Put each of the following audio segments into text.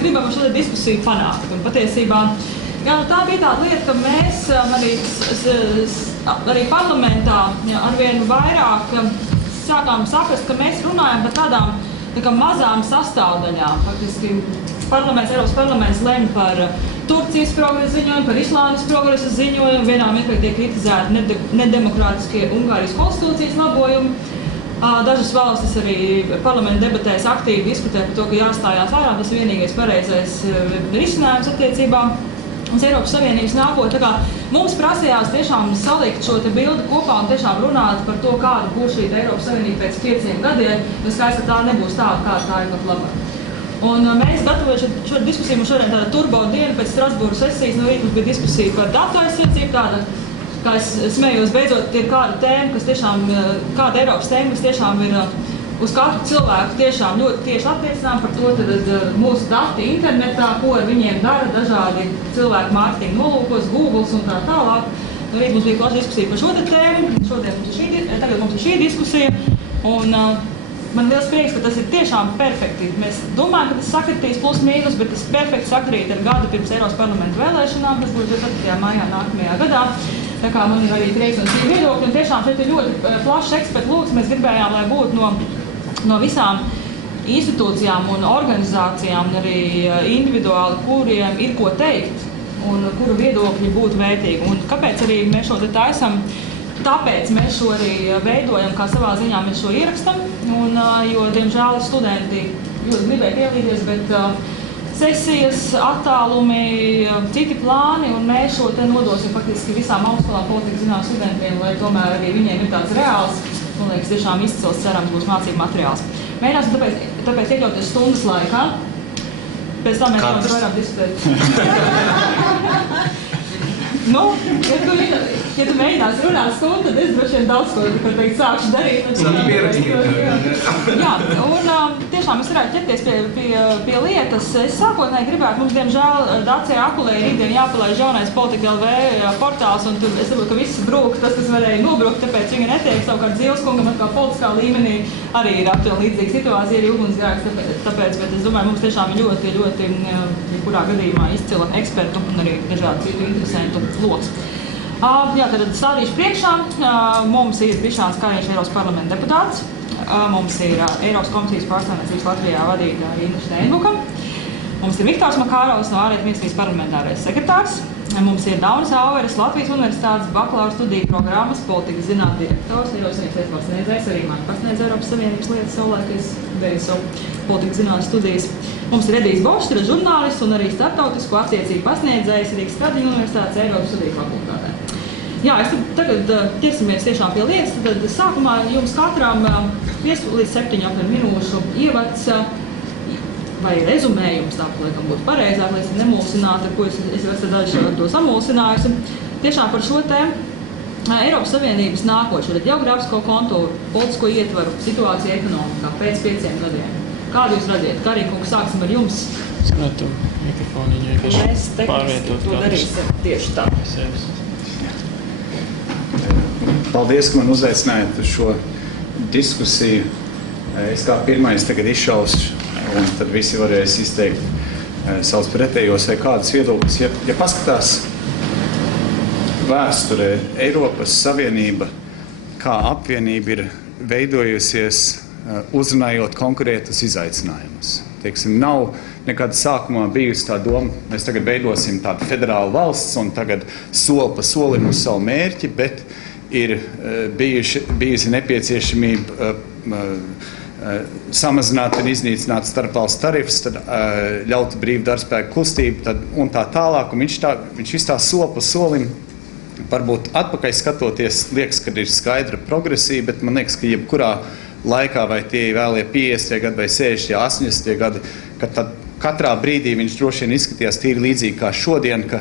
mēs gribam šo diskusiju panākt. Un patiesībā tā bija tāda lieta, ka mēs arī parlamentā arvien vairāk sākām saprast, ka mēs runājam par tādām mazām sastāvdaļām. Faktiski Eiropas parlaments lemj par Turcijas progresa ziņojumu, par Islāmas progresa ziņojumu, vienā mirklī tiek kritizēti nedemokrātiskie Ungārijas konstitūcijas labojumi. Dažas valstis arī parlamenta debatēs aktīvi diskutē par to, ka jāstājās ārā, tas vienīgais pareizais risinājums attiecībā uz Eiropas Savienības nākotni. Mums prasījās tiešām salikt šo bildi kopā un tiešām runāt par to, kāda būs šī Eiropas Savienība pēc 5 gadiem, jo skaidrs, ka tā nebūs tāda, kā tā ir pat labāk. Un mēs gatavojam šo diskusiju, mums šodien tāda turbo diena pēc Strasbūras sesijas, no rīta mums bija diskusija par datu aizsardzību, tāda, kā es smējos, beidzot ir kāda tēma, kas tiešām, kāda Eiropas tēma, kas tiešām ir uz katru cilvēku tiešām ļoti tieši attiecinām par to, tad mūsu dati internetā, ko ar viņiem dara dažādi cilvēku mārketinga nolūkos, Googles un tā tālāk. No rīta mums bija plaša diskusija par šo tēmu, tagad mums ir šī diskusija. Un, man liels prieks, ka tas ir tiešām perfekti. Mēs domājam, ka tas sakritīs plus mīnus, bet tas perfekti sakrīt ar gadu pirms Eiropas parlamenta vēlēšanām, tas būs 24. maijā nākamajā gadā. Tā kā man ir arī prieks no šī viedokļa, un tiešām šeit ir ļoti plašs ekspertu lūgs. Mēs gribējām, lai būtu no visām institūcijām un organizācijām, arī individuāli, kuriem ir ko teikt un kuru viedokļi būtu vērtīgi. Un kāpēc arī mēs šo te taisam? Tāpēc mēs šo arī veidojam, kā savā ziņā mēs šo ierakstam, jo, diemžēl, studenti ļoti gribēja piedalīties, bet sesijas, attālumi, citi plāni, un mēs šo te nodosim faktiski visām augstskolām politikas zinātņu studentiem, lai tomēr arī viņiem ir tāds reāls, man liekas, tiešām izcils, cerams, būs mācību materiāls. Mēģināsim tāpēc iekļauties stundas laikā, pēc tam mēs varam diskutēt. Ja tu mēģinās runāt stundu, tad es droši vien daudz ko sākšu darīt. Jā, un tiešām es varētu ķerties pie lietas. Es sākotnēji gribētu, mums diemžēl Dacia Akulē rītdien jāpalaiž jaunais Politika LV portāls, un tur es saprotu, ka visi brūk tas, kas varēja nobrukt, tāpēc viņi netiek. Savukārt Dzīles kungam atkal politiskā līmenī arī ir aptuveni līdzīga situācija, arī ugunsgrēks, tāpēc, bet es domāju, mums tiešām ir ļoti, kurā gadījumā izcila ekspertu un arī dažādu citu interesantu loks. Jā, tad stādīšu priekšā. Mums ir Krišāns Kariņš, Eiropas parlamenta deputāts. Mums ir Eiropas komisijas pārstāvniecības Latvijā vadītāja Inna Steinbuka. Mums ir Viktors Makārovs no ārlietu ministrijas parlamentārais sekretārs. Mums ir Daunis Auveres, Latvijas universitātes bakalaura studiju programmas politikas zinātņu direktors, Eiropas Savienības pasniedzējs, arī man pasniedz Eiropas Savienības lietas savulaik, es beidzu savu politikas zinātņu studijas. Mums ir Edijs Bošs, žurnālists un arī starptautisku attiecību pasniedzējs Rīgas Stradiņu universitātes Eiropas studiju fakultātē. Jā, tagad ķersimies tiešām pie lietas, tad sākumā jums katram 5 līdz 7 minūšu ievads vai rezumējums, tā, laikam būtu pareizāk, lai es nemulsinātu, ar ko es esmu daži ar to samulsinājusi. Tiešām par šo tēmu Eiropas Savienības nākotni, šo geogrāfisko kontūru, politisko ietvaru, situāciju ekonomikā pēc 5 gadiem. Kādu jūs redzat? Karīkungs, sāksim ar jums. Skratu mikrofoniņu vienkārši pārvietot. To darīsim tieši tā. Paldies, ka man uzaicinājāt uz šo diskusiju. Es kā pirmais tagad izšaušu, un tad visi varēs izteikt savus pretējos vai kādus viedokļus. Ja paskatās vēsturē, Eiropas Savienība kā apvienība ir veidojusies uzrunājot konkrētus izaicinājumus. Teiksim, nav nekad sākumā bijusi tā doma, mēs tagad veidosim tādu federālu valsts un tagad soli pa solim uz savu mērķi, bet ir bijusi nepieciešamība samazināt un iznīcināt starpvalstu tarifus, tad ļaut brīvu darbspēku kustību un tā tālāk. Un viņš viss tā soli pa solim, varbūt atpakaļ skatoties, liekas, ka ir skaidra progresija, bet man liekas, ka jebkurā laikā, vai tie vēlie 50. gadi vai 60. 80. gadi, ka tad katrā brīdī viņš droši vien izskatījās tīri līdzīgi kā šodien, ka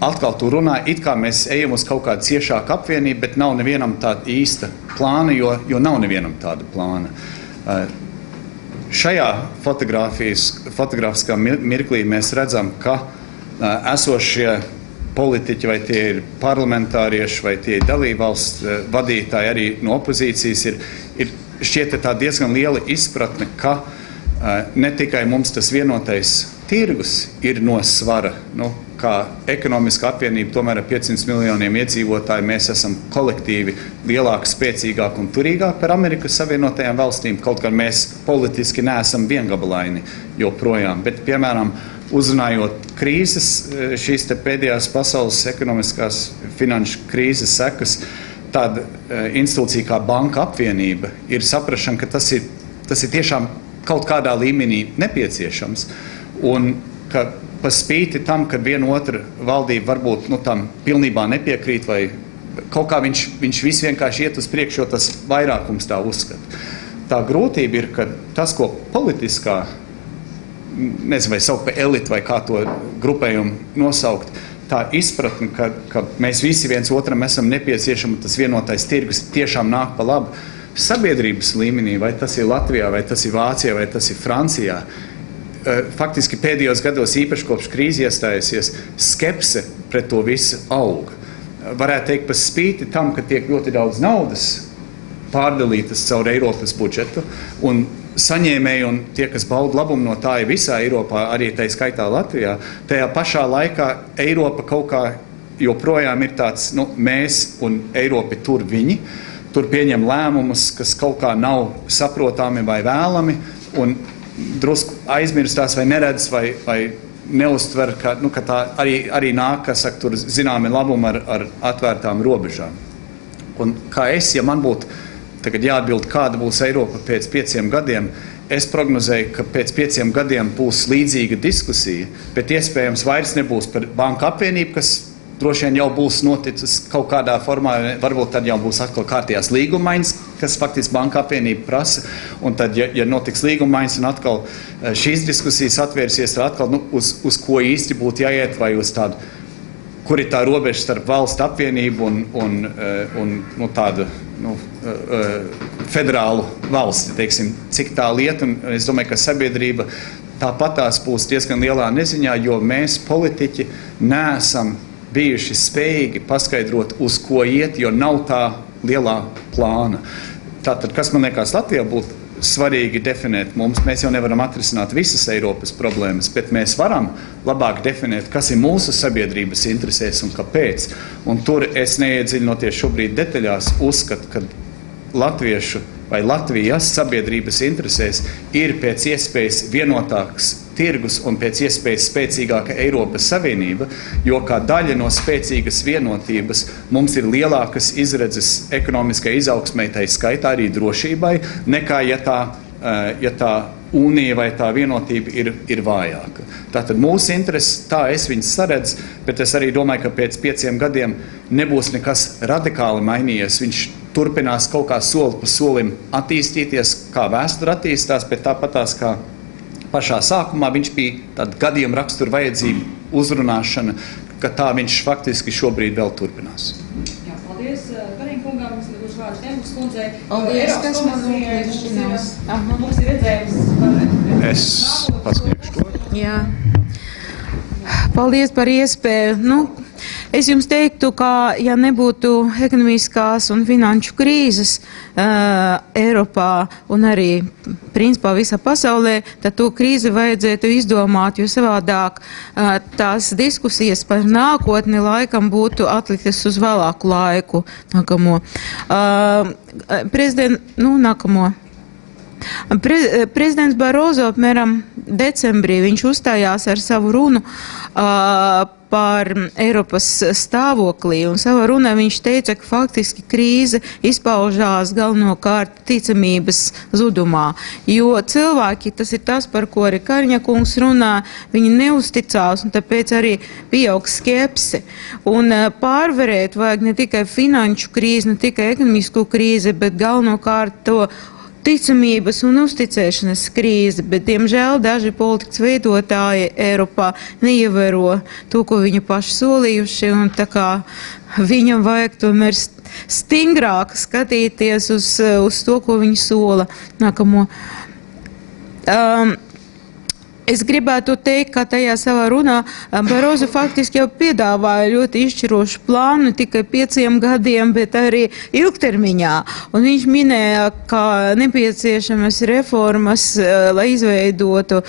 atkal tu runā, it kā mēs ejam uz kaut kādu ciešāku apvienību, bet nav nevienam tāda īsta plāna, jo nav nevienam tāda plāna. Šajā fotogrāfiskā mirklī mēs redzam, ka esošie politiķi, vai tie ir parlamentārieši, vai tie ir dalībvalsts vadītāji arī no opozīcijas, ir šķiet tā diezgan liela izpratne, ka ne tikai mums tas vienotais tirgus ir no svara. Kā ekonomiska apvienība, tomēr ar 500 miljoniem iedzīvotāju mēs esam kolektīvi lielāki, spēcīgāki un turīgāki par Amerikas Savienotajām valstīm, kaut gan mēs politiski neesam viengabalaini joprojām. Bet, piemēram, uzrunājot krīzes, šīs te pēdējās pasaules ekonomiskās finanšu krīzes sekas, tāda institūcija kā Banka apvienība ir saprašana, ka tas ir tiešām kaut kādā līmenī nepieciešams. Un ka pa spīti tam, kad viena otra valdība varbūt tam pilnībā nepiekrīt, vai kaut kā viņš viss vienkārši iet uz priekšu, jo tas vairākums tā uzskata. Tā grūtība ir, ka tas, ko politiskā, nezinu, vai saukt par elitu, vai kā to grupējumu nosaukt, tā izpratne, ka mēs visi viens otram esam nepieciešami, tas vienotais tirgus tiešām nāk pa labu sabiedrības līmenī, vai tas ir Latvijā, vai tas ir Vācijā, vai tas ir Francijā. Faktiski pēdējos gados, īpaši kopš krīze iestājusies, skepse pret to visu auga. Varētu teikt, pa spīti tam, ka tiek ļoti daudz naudas pārdalītas caur Eiropas budžetu, un saņēmēji un tie, kas bauda labumu no tā, ir visā Eiropā, arī tai skaitā Latvijā, tajā pašā laikā Eiropa kaut kā joprojām ir tāds, mēs un Eiropi tur viņi, tur pieņem lēmumus, kas kaut kā nav saprotami vai vēlami, un drusku aizmirstās vai neredz vai neuztver, ka tā arī nāk, kas saka, tur zināmi labumi ar atvērtām robežām. Un kā ja man būtu tagad jāatbild, kāda būs Eiropa pēc 5 gadiem, es prognozēju, ka pēc 5 gadiem būs līdzīga diskusija, bet iespējams vairs nebūs par Banku apvienību, kas droši vien jau būs noticis kaut kādā formā, varbūt tad jau būs atkal kārtījās līgumaiņas, kas faktiski Banka apvienība prasa, un tad, ja notiks līgumaiņas un atkal šīs diskusijas atvērsies, tad atkal, uz ko īsti būtu jāiet, vai uz tādu, kur ir tā robeža starp valstu apvienību un tādu federālu valsti, teiksim, cik tā lieta, un es domāju, ka sabiedrība tāpatās būs diezgan lielā neziņā, jo mēs, politiķi, neesam bijuši spējīgi paskaidrot, uz ko iet, jo nav tā lielā plāna. Tātad, kas man liekas Latvijā būtu svarīgi definēt mums, mēs jau nevaram atrisināt visas Eiropas problēmas, bet mēs varam labāk definēt, kas ir mūsu sabiedrības interesēs un kāpēc. Un tur es neiedziļinoties šobrīd detaļās uzskatu, ka latviešu vai Latvijas sabiedrības interesēs ir pēc iespējas vienotāks tirgus un pēc iespējas spēcīgāka Eiropas Savienība, jo kā daļa no spēcīgas vienotības mums ir lielākas izredzes ekonomiskai izaugsmei, tai skaitā arī drošībai, nekā ja tā unija vai tā vienotība ir vājāka. Tātad mūsu intereses, tā es viņas saredzu, bet es arī domāju, ka pēc 5 gadiem nebūs nekas radikāli mainījies. Viņš turpinās kaut kā soli pa solim attīstīties, kā vēsture attīstās, bet tāpatās kā pašā sākumā viņš bija tāda gadījuma rakstura vajadzība uzrunāšana, ka tā viņš faktiski šobrīd vēl turpinās. Jā, paldies Karina kungām, mums ir vārds Tēmas kundzei. Paldies, kas man nokļūšķinās. Mums ir redzējums. Es pasniegšu to. Jā. Paldies par iespēju. Es jums teiktu, ka ja nebūtu ekonomiskās un finanšu krīzes Eiropā un arī principā visā pasaulē, tad to krīzi vajadzētu izdomāt, jo savādāk tās diskusijas par nākotni laikam būtu atliktas uz vēlāku laiku nākamo. Prezidents Barozo apmēram decembrī viņš uzstājās ar savu runu par Eiropas stāvoklī, un savā runā viņš teica, ka faktiski krīze izpaužās galvenokārt ticamības zudumā, jo cilvēki, tas ir tas, par ko arī Kariņa kungs runā, viņi neusticās, un tāpēc arī pieaug skepse. Un pārvarēt vajag ne tikai finanšu krīzi, ne tikai ekonomisko krīzi, bet galvenokārt to ticamības un uzticēšanas krīze, bet, diemžēl, daži politikas veidotāji Eiropā neievēro to, ko viņi paši solījuši, un tā kā viņam vajag tomēr stingrāk skatīties uz to, ko viņi sola nākamo. Es gribētu teikt, ka tajā savā runā Barozo faktiski jau piedāvāja ļoti izšķirošu plānu, tikai 5 gadiem, bet arī ilgtermiņā. Un viņš minēja, ka nepieciešamas reformas, lai izveidotu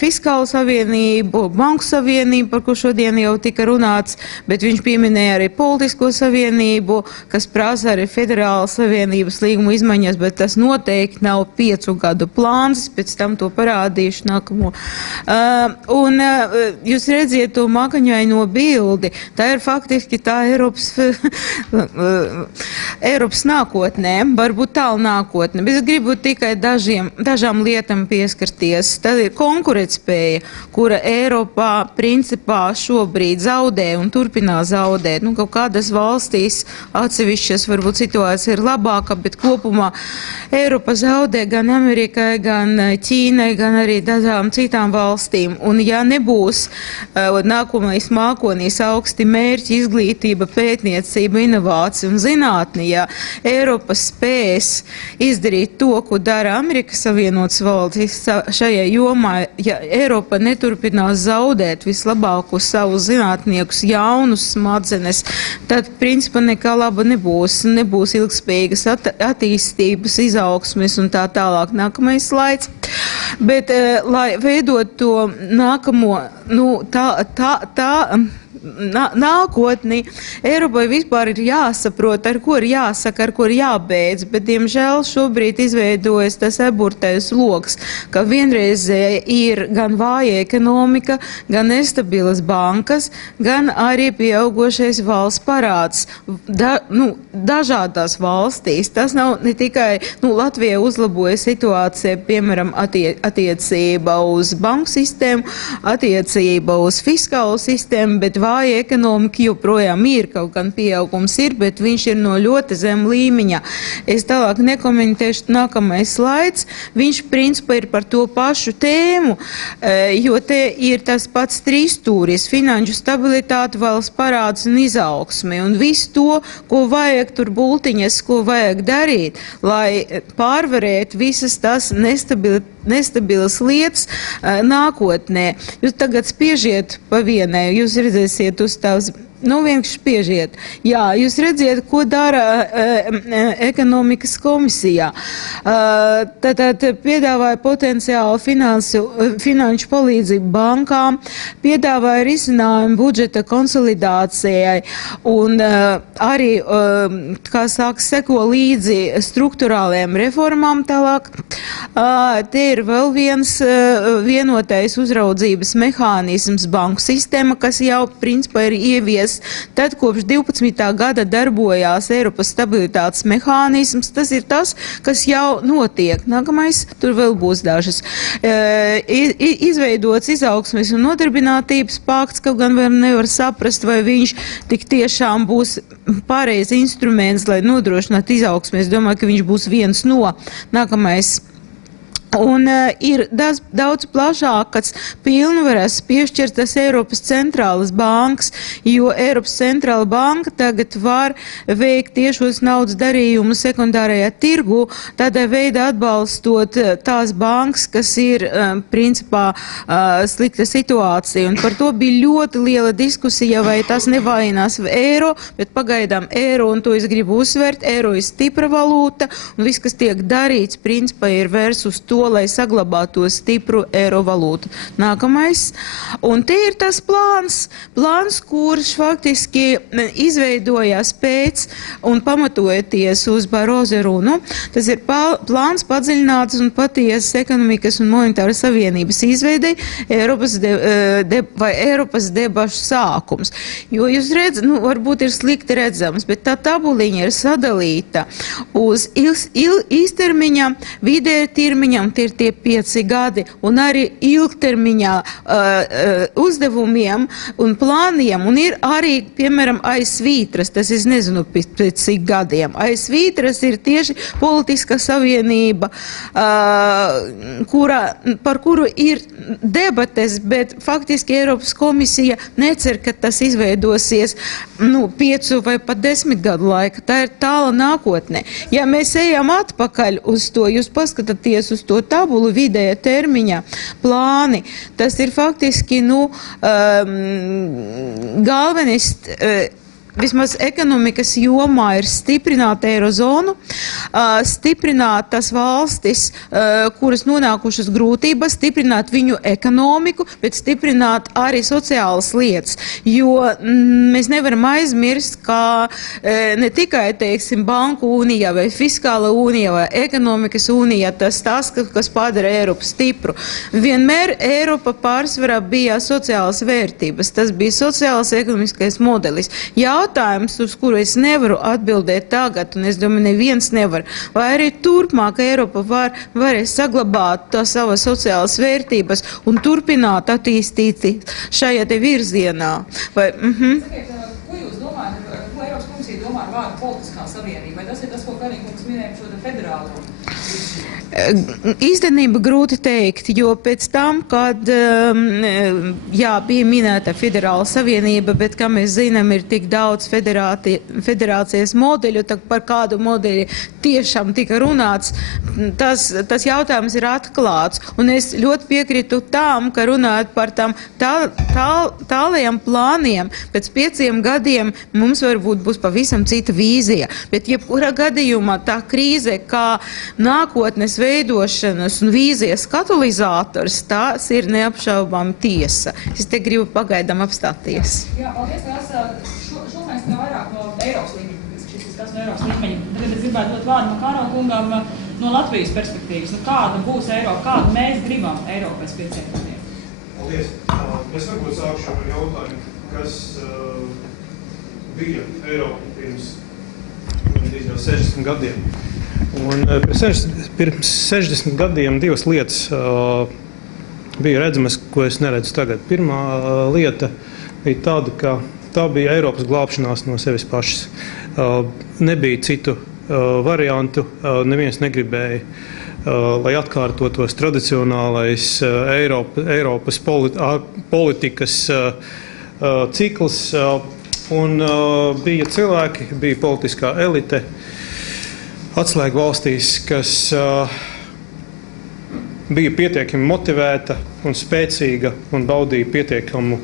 fiskālu savienību, banku savienību, par ko šodien jau tika runāts, bet viņš pieminēja arī politisko savienību, kas prasa arī federāla savienības līguma izmaiņas, bet tas noteikti nav 5 gadu plāns, pēc tam to parādīšu nākamā. Un jūs redziet to makaņaino bildi, tā ir faktiski tā Eiropas nākotnē, varbūt tālu nākotne, bet es gribu tikai dažām lietām pieskarties. Tad ir konkurētspēja, kura Eiropā principā šobrīd zaudē un turpinās zaudēt. Nu, kaut kādas valstīs atsevišķas varbūt situācija ir labāka, bet kopumā Eiropa zaudē gan Amerikai, gan Ķīnai, gan arī dažām citām valstīm. Un ja nebūs nākamais mākonīs augsti mērķi, izglītība, pētniecība, inovācija un zinātne, ja Eiropa spēs izdarīt to, ko dara Amerikas Savienotas valstis šajā jomā, ja Eiropa neturpinās zaudēt vislabākos savus zinātniekus, jaunus smadzenes, tad principā nekā laba nebūs. Nebūs ilgspējīgas attīstības, izaugsmes un tā tālāk. Nākamais slaids. Bet, lai veidot to nākamo, nākotni, Eiropai vispār ir jāsaprot, ar ko ir jāsaka, ar ko ir jābeidz, bet, diemžēl, šobrīd izveidojas tas aburtais loks, ka vienreizē ir gan vāja ekonomika, gan nestabilas bankas, gan arī pieaugošais valsts parāds. Dažādās valstīs. Tas nav ne tikai, Latvija uzlaboja situāciju, piemēram, attiecība uz banku sistēmu, attiecība uz fiskālu sistēmu, bet vāja ekonomika joprojām ir, kaut gan pieaugums ir, bet viņš ir no ļoti zem līmeņa. Es tālāk nekomentēšu nākamais slaids. Viņš principā ir par to pašu tēmu, jo te ir tas pats trīsstūris, finanšu stabilitāte, valsts parāds un izaugsme. Un visu to, ko vajag tur bultiņas, ko vajag darīt, lai pārvarētu visas tās nestabilas lietas nākotnē. Jūs tagad spiežiet pa vienai, jūs redzēsiet uz tās, vienkārši spiežiet. Jā, jūs redziet, ko dara ekonomikas komisijā. Tātad piedāvāja potenciālu finanšu palīdzību bankām, piedāvāja risinājumu budžeta konsolidācijai un arī, seko līdzi struktūrālajām reformām tālāk. Te ir vēl viens vienotais uzraudzības mehānisms banku sistēma, kas jau principā ir ievies. Tad kopš 12. gada darbojās Eiropas stabilitātes mehānisms. Tas ir tas, kas jau notiek. Nākamais, tur vēl būs dažas. Izveidots izaugsmes un nodarbinātības pakts, kaut gan vēl nevar saprast, vai viņš tik tiešām būs pareizi instruments, lai nodrošinātu izaugsmes. Es domāju, ka viņš būs viens no. Nākamais. Un ir daudz plašākas pilnvaras piešķirtas Eiropas centrālas bankas, jo Eiropas centrāla banka tagad var veikt tiešos naudas darījumus sekundārajā tirgu, tādā veidā atbalstot tās bankas, kas ir principā slikta situācija. Un par to bija ļoti liela diskusija, vai tas nevainās eiro, bet pagaidām eiro, un to es gribu uzsvērt, eiro ir stipra valūta, un viss, kas tiek darīts, principā ir vērs uz to, lai saglabātu stipru eiro valūtu. Nākamais. Un te ir tas plāns, kurš faktiski izveidojās pēc un pamatojoties uz Barozo runu. Tas ir plāns padziļināts un patiesas ekonomikas un monetāras savienības izveidei Eiropas debašu sākums. Jo jūs redzat, varbūt ir slikti redzams, bet tā tabuliņa ir sadalīta uz īstermiņa, vidēja termiņa, un tie ir tie 5 gadi, un arī ilgtermiņā uzdevumiem un plāniem, un ir arī, piemēram, aiz svītras, tas es nezinu pēc cik gadiem. Aiz svītras ir tieši politiska savienība, par kuru ir debates, bet faktiski Eiropas komisija necer, ka tas izveidosies 5 vai pat 10 gadu laika. Tā ir tāla nākotne. Ja mēs ejam atpakaļ uz to, jūs paskatāties uz to to tabulu vidēja termiņa plāni. Tas ir faktiski, galvenais, vismaz ekonomikas jomā ir stiprināt eirozonu, stiprināt tas valstis, kuras nonākušas grūtības, stiprināt viņu ekonomiku, bet stiprināt arī sociālas lietas. Jo mēs nevaram aizmirst, ka ne tikai, teiksim, banku unija vai fiskāla unija vai ekonomikas unija, tas, kas padara Eiropu stipru. Vienmēr Eiropa pārsvarā bija sociālas vērtības. Tas bija sociāls ekonomiskais modelis. Jautājums, uz kuru es nevaru atbildēt tagad, un es domāju, neviens nevar. Vai arī turpmāk Eiropa varēs saglabāt tā savas sociālas vērtības un turpināt attīstīt šajā te virzienā? Vai, Sakiet, ko jūs domājat, ko Eiropas komisija domā ar vārdu politiskā savienība? Vai tas ir tas, ko Karīkungs minēja šo federālo? Īstenība grūti teikt, jo pēc tam, kad bija minēta federāla savienība, bet, kā mēs zinām, ir tik daudz federācijas modeļu, par kādu modeļu tiešām tika runāts, tas jautājums ir atklāts. Un es ļoti piekrītu tam, ka runājot par tām tālajiem plāniem, pēc 5 gadiem mums varbūt būs pavisam cita vīzija. Bet jebkurā gadījumā tā krīze, kā nākotnes veidošanas un vīzijas katalizators, tās ir neapšaubām tiesa. Es te gribu pagaidām apstāties. Jā, paldies, mēs šomēs vairāk no Eiropas līmeņa. Šis ir tas no Eiropas līmeņa. Tagad es gribētu dot vārdu Makāro kungam no Latvijas perspektīvas. Kāda būs Eiropa, kādu mēs gribam Eiropu pēc 5 gadiem? Paldies. Es varbūt sākšu ar jautājumu, kas bija Eiropa pirms 60 gadiem. Un pirms 60 gadiem 2 lietas bija redzamas, ko es neredzu tagad. Pirmā lieta bija tāda, ka tā bija Eiropas glābšanās no sevis pašas. Nebija citu variantu, neviens negribēja, lai atkārtotos tradicionālais Eiropas politikas cikls. Un bija cilvēki, bija politiskā elite, atslēga valstīs, kas bija pietiekami motivēta un spēcīga un baudīja pietiekamu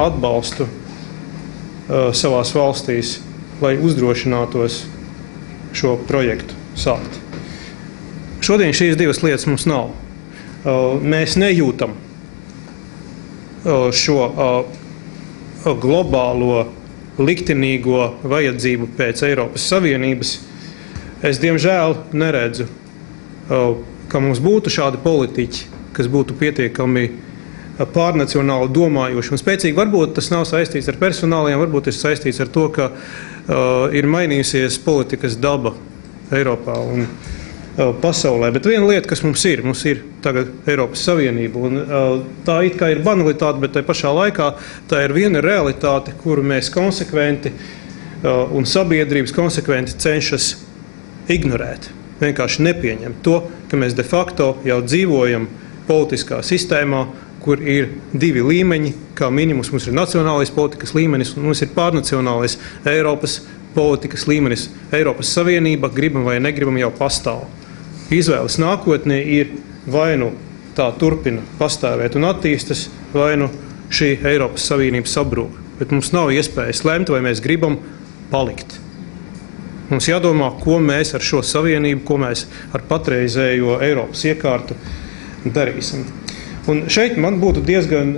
atbalstu savās valstīs, lai uzdrošinātos šo projektu sākt. Šodien šīs 2 lietas mums nav. Mēs nejūtam šo globālo liktenīgo vajadzību pēc Eiropas Savienības. Es, diemžēl, neredzu, ka mums būtu šādi politiķi, kas būtu pietiekami pārnacionāli domājoši un spēcīgi. Varbūt tas nav saistīts ar personāliem, varbūt tas saistīts ar to, ka ir mainījusies politikas daba Eiropā un pasaulē. Bet viena lieta, kas mums ir tagad Eiropas Savienība, un tā it kā ir banalitāte, bet tai pašā laikā tā ir viena realitāte, kuru mēs konsekventi un sabiedrības konsekventi cenšas ignorēt, vienkārši nepieņemt to, ka mēs de facto jau dzīvojam politiskā sistēmā, kur ir 2 līmeņi, kā minimums mums ir nacionālais politikas līmenis un mums ir pārnacionālais Eiropas politikas līmenis. Eiropas Savienība, gribam vai negribam, jau pastāv. Izvēles nākotnē ir vai nu tā turpina pastāvēt un attīstas, vai nu šī Eiropas Savienība sabrūk. Bet mums nav iespējas lemt, vai mēs gribam palikt. Mums jādomā, ko mēs ar šo savienību, ko mēs ar patreizējo Eiropas iekārtu darīsim. Un šeit man būtu diezgan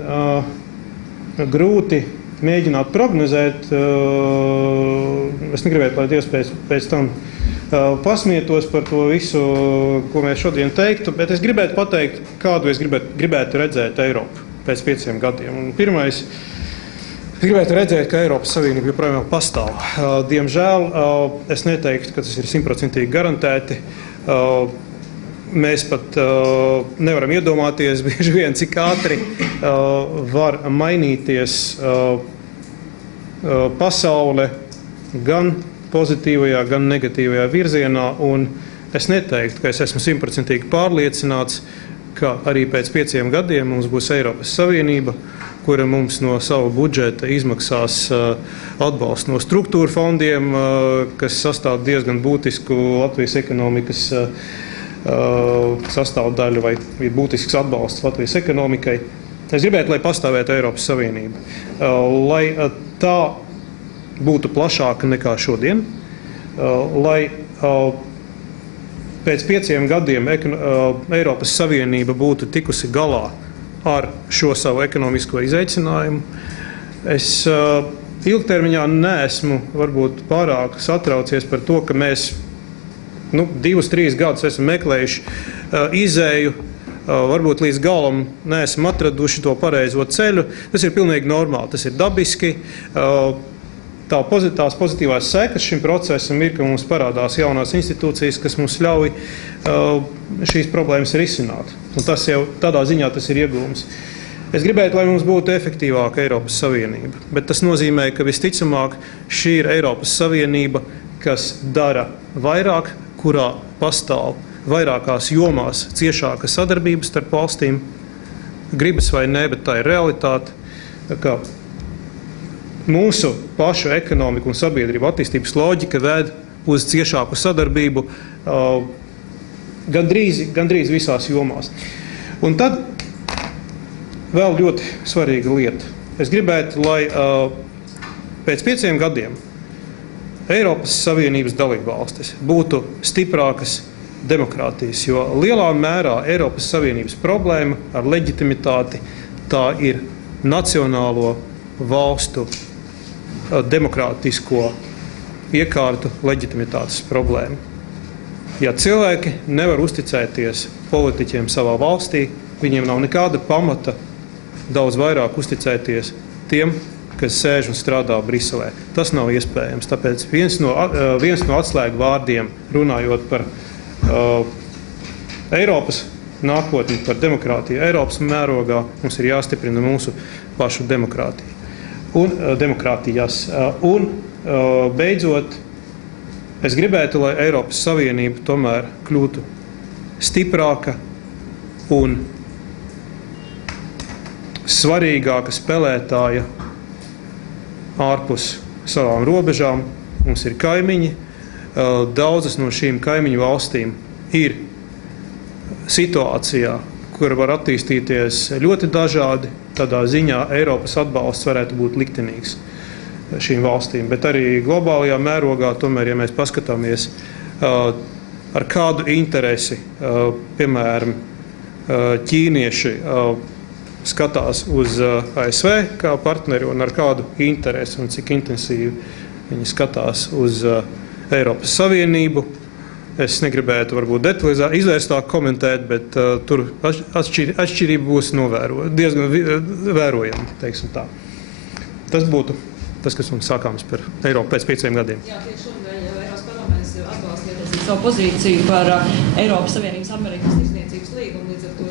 grūti mēģināt prognozēt. Es negribētu, lai Dievs pēc tam pasmietos par to visu, ko mēs šodien teiktu, bet es gribētu pateikt, kādu es gribētu redzēt Eiropu pēc 5 gadiem. Un pirmais, es gribētu redzēt, ka Eiropas Savienība joprojām pastāv. Diemžēl es neteiktu, ka tas ir 100% garantēti. Mēs pat nevaram iedomāties bieži vien, cik ātri var mainīties pasaule gan pozitīvajā, gan negatīvajā virzienā. Un es neteiktu, ka es esmu 100% pārliecināts, ka arī pēc 5 gadiem mums būs Eiropas Savienība, kura mums no sava budžeta izmaksās atbalstu no struktūra fondiem, kas sastāv diezgan būtisku Latvijas ekonomikas sastāvdaļa vai ir būtisks atbalsts Latvijas ekonomikai. Es gribētu, lai pastāvētu Eiropas Savienība, lai tā būtu plašāka nekā šodien, lai pēc 5 gadiem Eiropas Savienība būtu tikusi galā ar šo savu ekonomisko izaicinājumu. Es ilgtermiņā neesmu varbūt pārāk satraucies par to, ka mēs 2-3 gadus esam meklējuši izēju, varbūt līdz galam neesam atraduši to pareizo ceļu. Tas ir pilnīgi normāli, tas ir dabiski. Tās pozitīvās sekas šim procesam ir, ka mums parādās jaunās institūcijas, kas mums ļauj šīs problēmas risināt. Un tas jau tādā ziņā tas ir iegūms. Es gribētu, lai mums būtu efektīvāka Eiropas Savienība, bet tas nozīmē, ka visticamāk šī ir Eiropas Savienība, kas dara vairāk, kurā pastāv vairākās jomās ciešāka sadarbības starp valstīm. Gribas vai ne, bet tā ir realitāte. Kā mūsu pašu ekonomiku un sabiedrību attīstības loģika ved uz ciešāku sadarbību gandrīz visās jomās. Un tad vēl ļoti svarīga lieta. Es gribētu, lai pēc 5 gadiem Eiropas Savienības dalībvalstis būtu stiprākas demokrātijas, jo lielā mērā Eiropas Savienības problēma ar leģitimitāti tā ir nacionālo valstu demokrātisko iekārtu leģitimitātes problēma. Ja cilvēki nevar uzticēties politiķiem savā valstī, viņiem nav nekāda pamata daudz vairāk uzticēties tiem, kas sēž un strādā Briselē. Tas nav iespējams. Tāpēc viens no atslēgu vārdiem, runājot par Eiropas nākotni, par demokrātiju Eiropas mērogā, mums ir jāstiprina mūsu pašu demokrātija. Demokrātijas. Beidzot, es gribētu, lai Eiropas Savienība tomēr kļūtu stiprāka un svarīgāka spēlētāja ārpus savām robežām. Mums ir kaimiņi. Daudzas no šīm kaimiņu valstīm ir situācijā, kur var attīstīties ļoti dažādi. Tādā ziņā Eiropas atbalsts varētu būt liktenīgs šīm valstīm. Bet arī globālajā mērogā, tomēr, ja mēs paskatāmies, ar kādu interesi, piemēram, ķīnieši skatās uz ASV kā partneri un ar kādu interesi un cik intensīvi viņi skatās uz Eiropas Savienību. Es negribētu varbūt detalizēt, izvērstāk komentēt, bet tur atšķirība būs diezgan vērojama, teiksim tā. Tas būtu tas, kas mums sākāms par Eiropu pēc 5 gadiem. Jā, tieši šodien Eiropas parlaments atbalsta savu pozīciju par Eiropas Savienības Amerikas tirdzniecības līgumu. Līdz ar to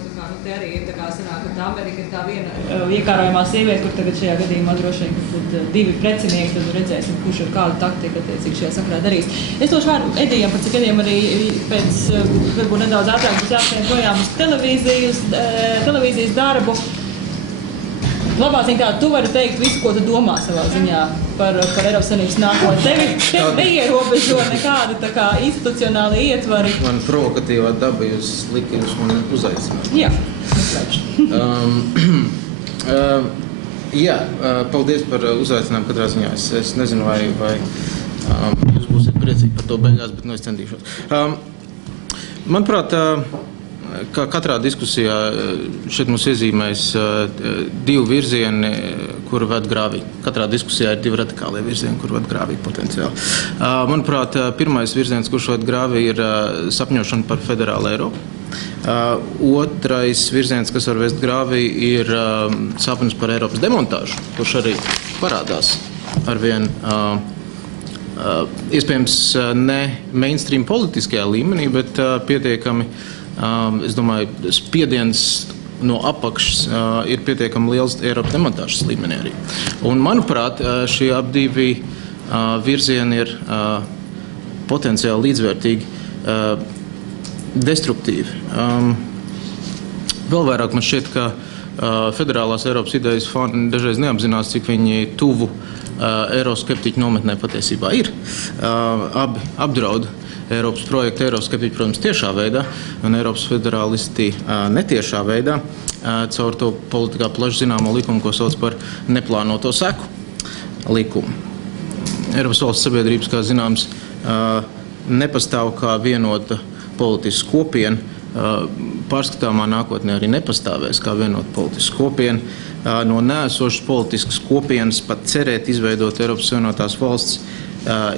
te arī ir sanāk, ka tā Amerika ir tā viena iekārojamā sieviete, kur tagad šajā gadījumā droši vien būtu 2 precinieki, tad redzēsim, kurš ar kādu taktiku attiecīgi šajā sakrā darīs. Es došu vārdu Edijam, par cik Edijam arī pēc varbūt nedaudz ātrāk būs jāskrien projām uz televīzijas darbu. Labā ziņā tu vari teikt visu, ko tu domā savā ziņā par Eiropas Savienības nākotni. Tevi neierobežo nekādi tā kā institucionāli ietvari. Man provokatīvā daba jūs lika jūs man uzaicināt. Jā. Paldies par uzaicinājumu katrā ziņā. Es nezinu, vai jūs būsiet priecīgi par to beigās, bet es centīšos. Manuprāt, kā katrā diskusijā šeit mums iezīmēs 2 virzieni, kuri ved grāvī. Katrā diskusijā ir 2 radikālie virzieni, kuri ved grāvī potenciāli. Manuprāt, pirmais virziens, kurš ved grāvī, ir sapņošana par federālu Eiropu. Otrais virziens, kas var vest grāvī, ir sapnis par Eiropas demontāžu, kurš arī parādās arvien iespējams ne mainstream politiskajā līmenī, bet pietiekami es domāju, spiediens no apakšas ir pietiekami liels Eiropas demontāžas līmenī arī. Un, manuprāt, šie ap 2 virzieni ir potenciāli līdzvērtīgi destruktīvi. Vēl vairāk man šķiet, ka federālās Eiropas idejas fondi dažreiz neapzinās, cik viņi tuvu eiroskeptiķu nometnē patiesībā ir. Abi apdraud Eiropas projektu, eiroskeptiķi, protams, tiešā veidā, un Eiropas federālisti netiešā veidā, caur to politikā plaši zināmo likumu, ko sauc par neplānoto seku likumu. Eiropas valsts sabiedrības, kā zināms, nepastāv kā vienota politiska kopiena, pārskatāmā nākotnē arī nepastāvēs kā vienota politiska kopiena. No neesošas politiskas kopienas pat cerēt izveidot Eiropas Savienotās valsts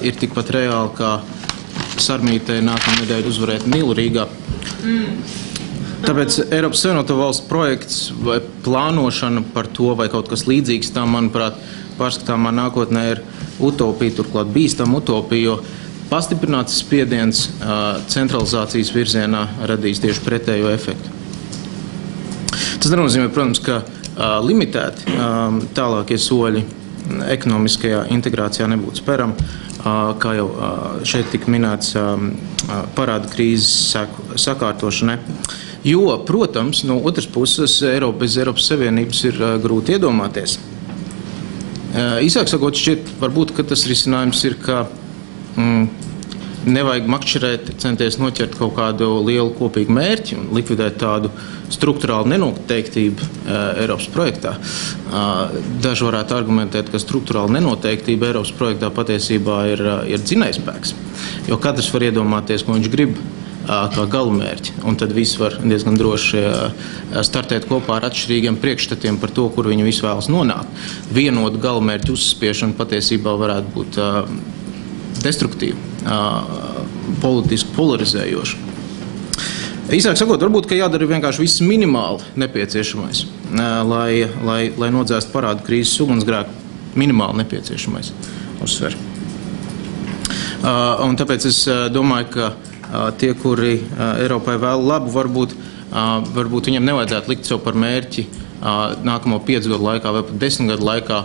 ir tikpat reāli, kā Sarmītei nākamā nedēļa uzvarēt Nilu Rīgā. Tāpēc Eiropas Savienoto valstu projekts vai plānošana par to vai kaut kas līdzīgs tam, manuprāt, pārskatāmā nākotnē ir utopija, turklāt bīstama utopija, jo pastiprināts spiediens centralizācijas virzienā radīs tieši pretējo efektu. Tas nenozīmē, protams, ka limitēti tālākie soļi ekonomiskajā integrācijā nebūtu speram, kā jau šeit tika minēts parāda krīzes sakārtošanai. Jo, protams, no otras puses, bez Eiropas Savienības ir grūti iedomāties. Īsāk sakot, šķiet, varbūt, ka tas risinājums ir, ka nevajag makšķerēt, centies noķert kaut kādu lielu kopīgu mērķi un likvidēt tādu struktūrālu nenoteiktību Eiropas projektā. Daži varētu argumentēt, ka struktūrāla nenoteiktība Eiropas projektā patiesībā ir dzinējspēks, jo katrs var iedomāties, ko viņš grib kā galamērķi, un tad visi var diezgan droši startēt kopā ar atšķirīgiem priekšstatiem par to, kur viņi visi vēlas nonākt. Vienotu galamērķu uzspiešana patiesībā varētu būt destruktīva, politiski polarizējoša. Īsāk sakot, varbūt, ka jādara vienkārši viss minimāli nepieciešamais, lai nodzēstu parādu krīzes ugunsgrēku, minimāli nepieciešamais uzsver. Un tāpēc es domāju, ka tie, kuri Eiropai vēl labu, varbūt viņiem nevajadzētu likt sev par mērķi nākamo 5 gadu laikā vai pat 10 gadu laikā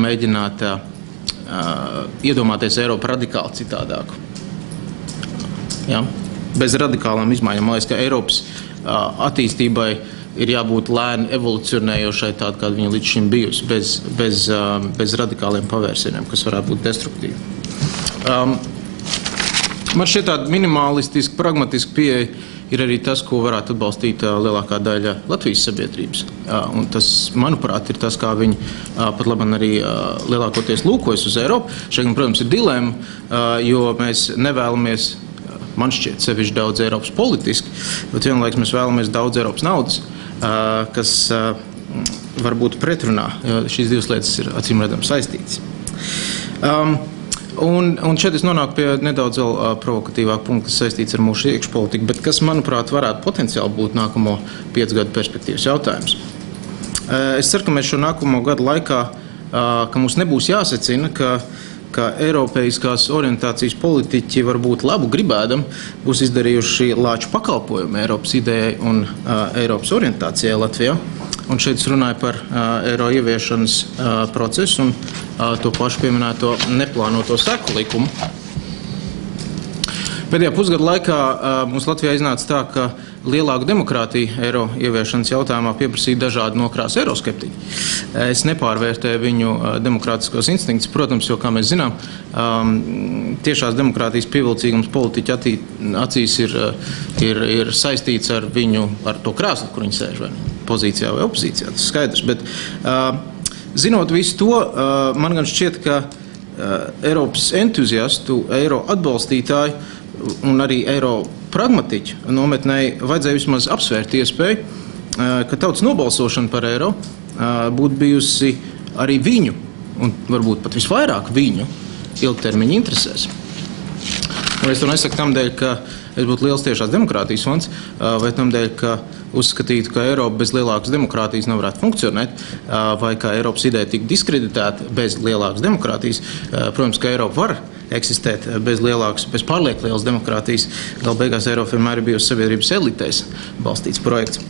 mēģināt iedomāties Eiropu radikāli citādāku. Ja? Bez radikālām izmaiņām. Man liekas, ka Eiropas attīstībai ir jābūt lēni evolucionējošai tāda, kāda viņa līdz šim bijusi, bez radikāliem pavērsieniem, kas varētu būt destruktīvi. Man šķiet tāda minimalistiska, pragmatiska pieeja ir arī tas, ko varētu atbalstīt lielākā daļa Latvijas sabiedrības. Un tas, manuprāt, ir tas, kā viņi pat labam arī lielākoties lūkojas uz Eiropu. Šeit, protams, ir dilemma, jo mēs nevēlamies, man šķiet, sevišķi daudz Eiropas politiski, bet vienlaiks mēs vēlamies daudz Eiropas naudas, kas var būt pretrunā, jo šīs divas lietas ir acīmredzami saistītas. Un šeit es nonāku pie nedaudz vēl provokatīvāk punkta, kas saistīts ar mūsu iekšpolitiku, bet kas, manuprāt, varētu potenciāli būt nākamo 5 gadu perspektīvas jautājums. Es ceru, ka mēs šo nākamo gadu laikā, ka mums nebūs jāsecina, ka eiropeiskās orientācijas politiķi varbūt labu gribēdam būs izdarījuši lāču pakalpojumu Eiropas idejai un Eiropas orientācijai Latvijā. Un šeit es runāju par eiro ieviešanas procesu un to pašu pieminēto neplānoto seku likumu. Pēdējā pusgada laikā mums Latvijā iznāca tā, ka lielāku demokrātiju eiro ieviešanas jautājumā pieprasīja dažādi nokrāsu eiroskeptiķi. Es nepārvērtēju viņu demokrātiskos instinktus, protams, jo, kā mēs zinām, tiešās demokrātijas pievilcīgums politiķu acīs ir saistīts ar viņu, ar to krāslu, kur viņi sēž, vai pozīcijā vai opozīcijā, tas skaidrs. Bet, zinot visu to, man gan šķiet, ka Eiropas entuziastu, eiro atbalstītāju un arī eiro pragmatiķu nometnei vajadzēja vismaz apsvērt iespēju, ka tautas nobalsošana par eiro būtu bijusi arī viņu, un varbūt pat visvairāk viņu, ilgtermiņa interesēs. Un es to nesaku tam dēļ, ka es būtu liels tiešās demokrātijas fans, vai tam dēļ, ka uzskatītu, ka Eiropa bez lielākas demokrātijas nevarētu funkcionēt, vai ka Eiropas ideja tik diskreditēta bez lielākas demokrātijas. Protams, ka Eiropa var eksistēt bez pārlieku lielas demokrātijas. Galu beigās Eiropa vienmēr ir bijusi sabiedrības elitēs balstīts projekts.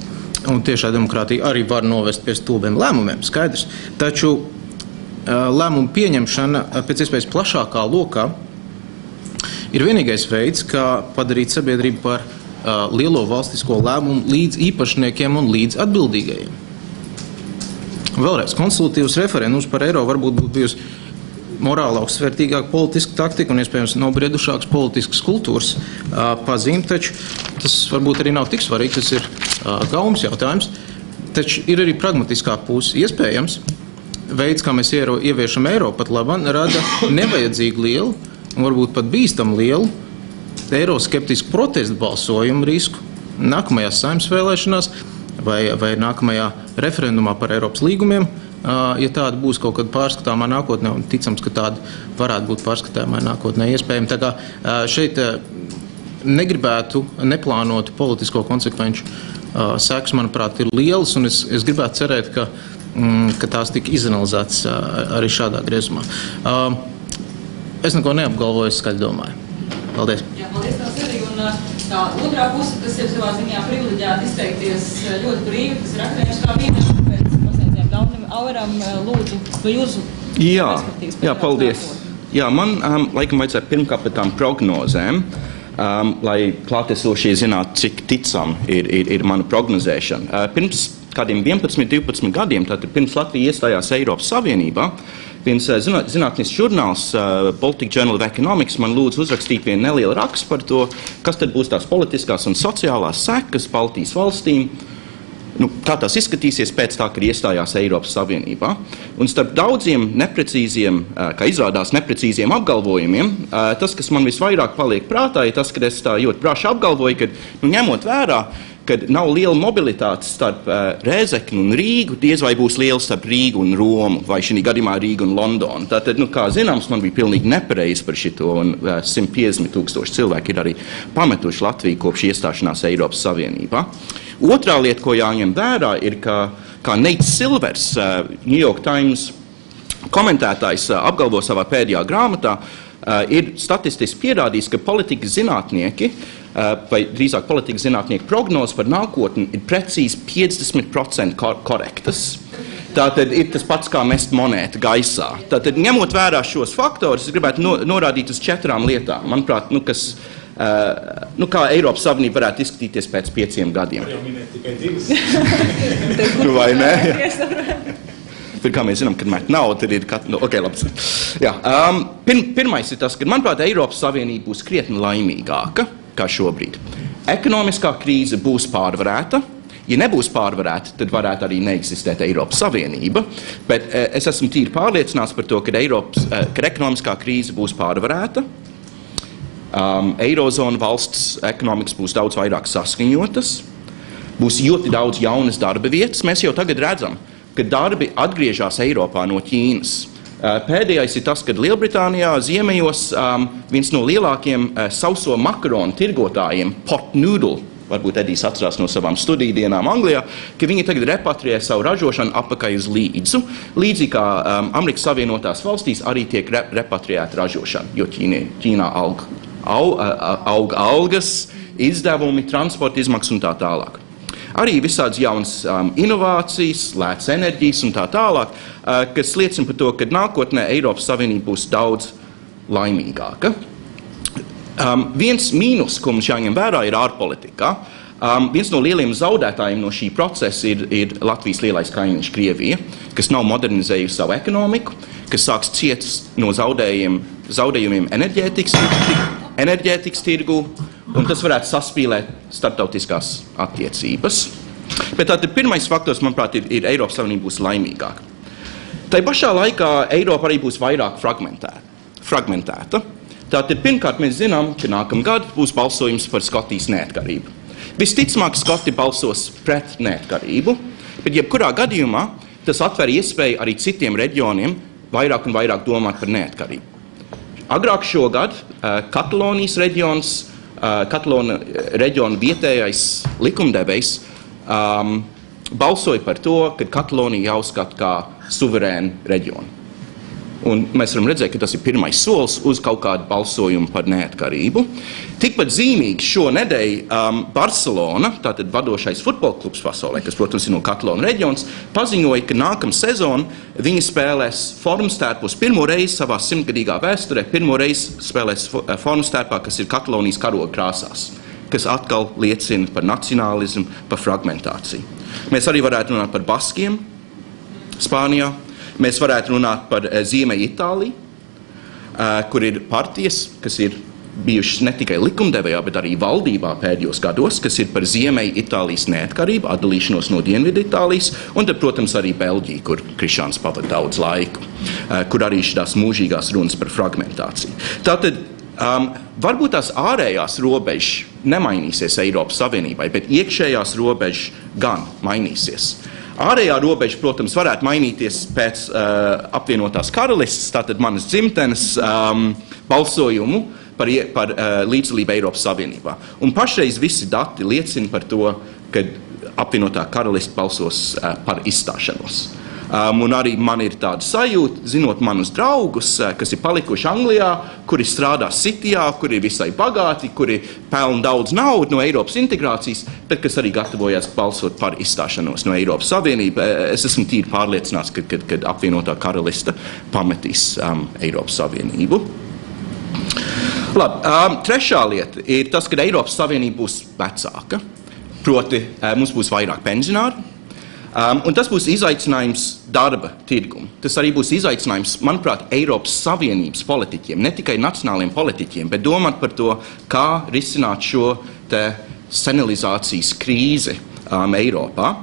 Un tiešā demokrātija arī var novest pie stulbiem lēmumiem, skaidrs. Taču lēmumu pieņemšana pēc iespējas plašākā lokā ir vienīgais veids, kā padarīt sabiedrību par lielo valstisko lēmumu līdz īpašniekiem un līdz atbildīgajiem. Vēlreiz, konsultatīvs referendums par eiro varbūt būtu bijusi morāli augstsvērtīgāka politiska taktika un iespējams nobriedušāks politiskas kultūras pazīme, taču tas varbūt arī nav tik svarīgi, tas ir gaumas jautājums. Taču ir arī pragmatiskā puse. Iespējams, veids, kā mēs ieviešam eiro pat labam, rada nevajadzīgu lielu un varbūt pat bīstam lielu eiroskeptisku protestu balsojumu risku nākamajās Saeimas vēlēšanās vai nākamajā referendumā par Eiropas līgumiem, ja tāda būs kaut kad pārskatāmā nākotnē, un ticams, ka tāda varētu būt pārskatāmā nākotnē iespējama. Tā kā šeit negribētu neplānotu politisko konsekvenču sekas, manuprāt, ir lielas, un es gribētu cerēt, ka tās tika izanalizētas arī šādā griezumā. Es neko neapgalvoju, es skaļi domāju. Paldies. Jā, paldies tās arī. Un tā otrā puse, kas ir savā ziņā privileģēta izteikties ļoti brīvi, kas ir akadēmiskā vīna, pēc pasniedzējiem Daunim Aueram, lūdzu, no jūsu perspektīvas. Jā, paldies. Jā, man laikam vajadzētu pirmkārt par tām prognozēm, lai klātesošie zinātu, cik ticam ir mana prognozēšana. Pirms kādiem 11-12 gadiem, tātad pirms Latvija iestājās Eiropas Savienībā, viens zinātnisks žurnāls, Baltic Journal of Economics, man lūdzu uzrakstīt vienu nelielu rakstu par to, kas tad būs tās politiskās un sociālās sekas Baltijas valstīm, kā tās izskatīsies pēc tā, kad iestājās Eiropas Savienībā. Un starp daudziem neprecīziem, kā izrādās neprecīziem apgalvojumiem, tas, kas man visvairāk paliek prātā, ir tas, ka es tā ļoti braši apgalvoju, ka ņemot vērā, kad nav liela mobilitāte starp Rēzekni un Rīgu, diez vai būs liela starp Rīgu un Romu, vai šī gadījumā Rīgu un Londonu. Tātad, kā zināms, man bija pilnīgi nepareizi par šito, un 150,000 cilvēki ir arī pametuši Latviju kopš iestāšanās Eiropas Savienībā. Otrā lieta, ko jāņem vērā, ir, kā Nate Silvers, New York Times komentētājs, apgalvo savā pēdējā grāmatā, ir statistiski pierādījis, ka politikas zinātnieki, vai drīzāk politikas zinātnieku prognozes par nākotni ir precīzi 50% korektas. Tātad ir tas pats, kā mest monētu gaisā. Tātad, ņemot vērā šos faktorus, es gribētu norādīt uz 4 lietām. Manuprāt, kā Eiropas Savienība varētu izskatīties pēc 5 gadiem. Var jau minēt tikai 2. Vai ne? Tad, kā mēs zinām, kad mēt naudu, tad ir labi. Jā. Pirmais ir tas, ka, manuprāt, Eiropas Savienība būs krietni laimīgāka kā šobrīd. Ekonomiskā krīze būs pārvarēta. Ja nebūs pārvarēta, tad varētu arī neeksistēt Eiropas Savienība. Bet es esmu tīri pārliecināts par to, ka ekonomiskā krīze būs pārvarēta. Eirozona valsts ekonomikas būs daudz vairāk saskaņotas. Būs ļoti daudz jaunas darba vietas. Mēs jau tagad redzam, ka darbi atgriežas Eiropā no Ķīnas. Pēdējais ir tas, kad Lielbritānijā ziemeļos viens no lielākiem sauso makaronu tirgotājiem, Pot Noodle, varbūt Edijs atcerās no savām studiju dienām Anglijā, ka viņi tagad repatriē savu ražošanu atpakaļ uz Līdzu. Līdzīgi kā Amerikas Savienotās valstīs arī tiek repatriēta ražošana, jo Ķīnā aug algas, izdevumi, transporta izmaksas un tā tālāk. Arī visādas jaunas inovācijas, lētas enerģijas un tā tālāk, kas liecina par to, ka nākotnē Eiropas Savienība būs daudz laimīgāka. Viens mīnus, ko mums jāņem vērā, ir ārpolitikā. Viens no lieliem zaudētājiem no šī procesa ir Latvijas lielais kaimiņš Krievija, kas nav modernizējusi savu ekonomiku, kas sāks ciest no zaudējumiem enerģētikas tirgu, un tas varētu saspīlēt starptautiskās attiecības. Bet tātad pirmais faktors, manuprāt, ir Eiropas Savienība būs laimīgāka. Tai pašā laikā Eiropa arī būs vairāk fragmentēta. Tātad pirmkārt mēs zinām, ka nākamgad būs balsojums par Skotijas neatkarību. Visticamāk, Skoti balsos pret neatkarību, bet jebkurā gadījumā tas atver iespēju arī citiem reģioniem vairāk un vairāk domāt par neatkarību. Agrāk šogad Katalonijas reģiona vietējais likumdevējs balsoja par to, ka Katalonija jāuzskata kā suverēnu reģionu. Un mēs varam redzēt, ka tas ir pirmais solis uz kaut kādu balsojumu par neatkarību. Tikpat zīmīgi šonedēļ Barcelona, tātad vadošais futbola klubs pasaulē, kas, protams, ir no Katalonu reģions, paziņoja, ka nākamā sezona viņi spēlēs formstērpos pirmo reizi savā 100-gadīgā vēsturē, pirmo reizi spēlēs formstērpā, kas ir Katalonijas karoga krāsās, kas atkal liecina par nacionālismu, par fragmentāciju. Mēs arī varētu runāt par baskiem Spānijā. Mēs varētu runāt par Ziemeļu Itāliju, kur ir partijas, kas ir bijušas ne tikai likumdevējā, bet arī valdībā pēdējos gados, kas ir par Ziemeļu Itālijas neatkarību, atdalīšanos no Dienvidu Itālijas, un tad, protams, arī Beļģija, kur Krišāns pavada daudz laiku, kur arī šīs mūžīgās runas par fragmentāciju. Tātad, varbūt tās ārējās robežas nemainīsies Eiropas Savienībai, bet iekšējās robežas gan mainīsies. Ārējā robeža, protams, varētu mainīties pēc apvienotās karalistes, tātad manas dzimtenes balsojumu par līdzdalību Eiropas Savienībā. Un pašreiz visi dati liecina par to, ka apvienotā karaliste balsos par izstāšanos. Un arī man ir tāda sajūta, zinot manus draugus, kas ir palikuši Anglijā, kuri strādā Cityjā, kuri ir visai bagāti, kuri pelna daudz naudu no Eiropas integrācijas, bet kas arī gatavojās balsot par izstāšanos no Eiropas Savienība. Es esmu tīri pārliecināts, ka apvienotā karaliste pametīs Eiropas Savienību. Labi, trešā lieta ir tas, ka Eiropas Savienība būs vecāka, proti mums būs vairāk pensionāru, un tas būs izaicinājums darba tirgumu. Tas arī būs izaicinājums, manuprāt, Eiropas Savienības politiķiem, ne tikai nacionāliem politiķiem, bet domāt par to, kā risināt šo te senilizācijas krīzi Eiropā.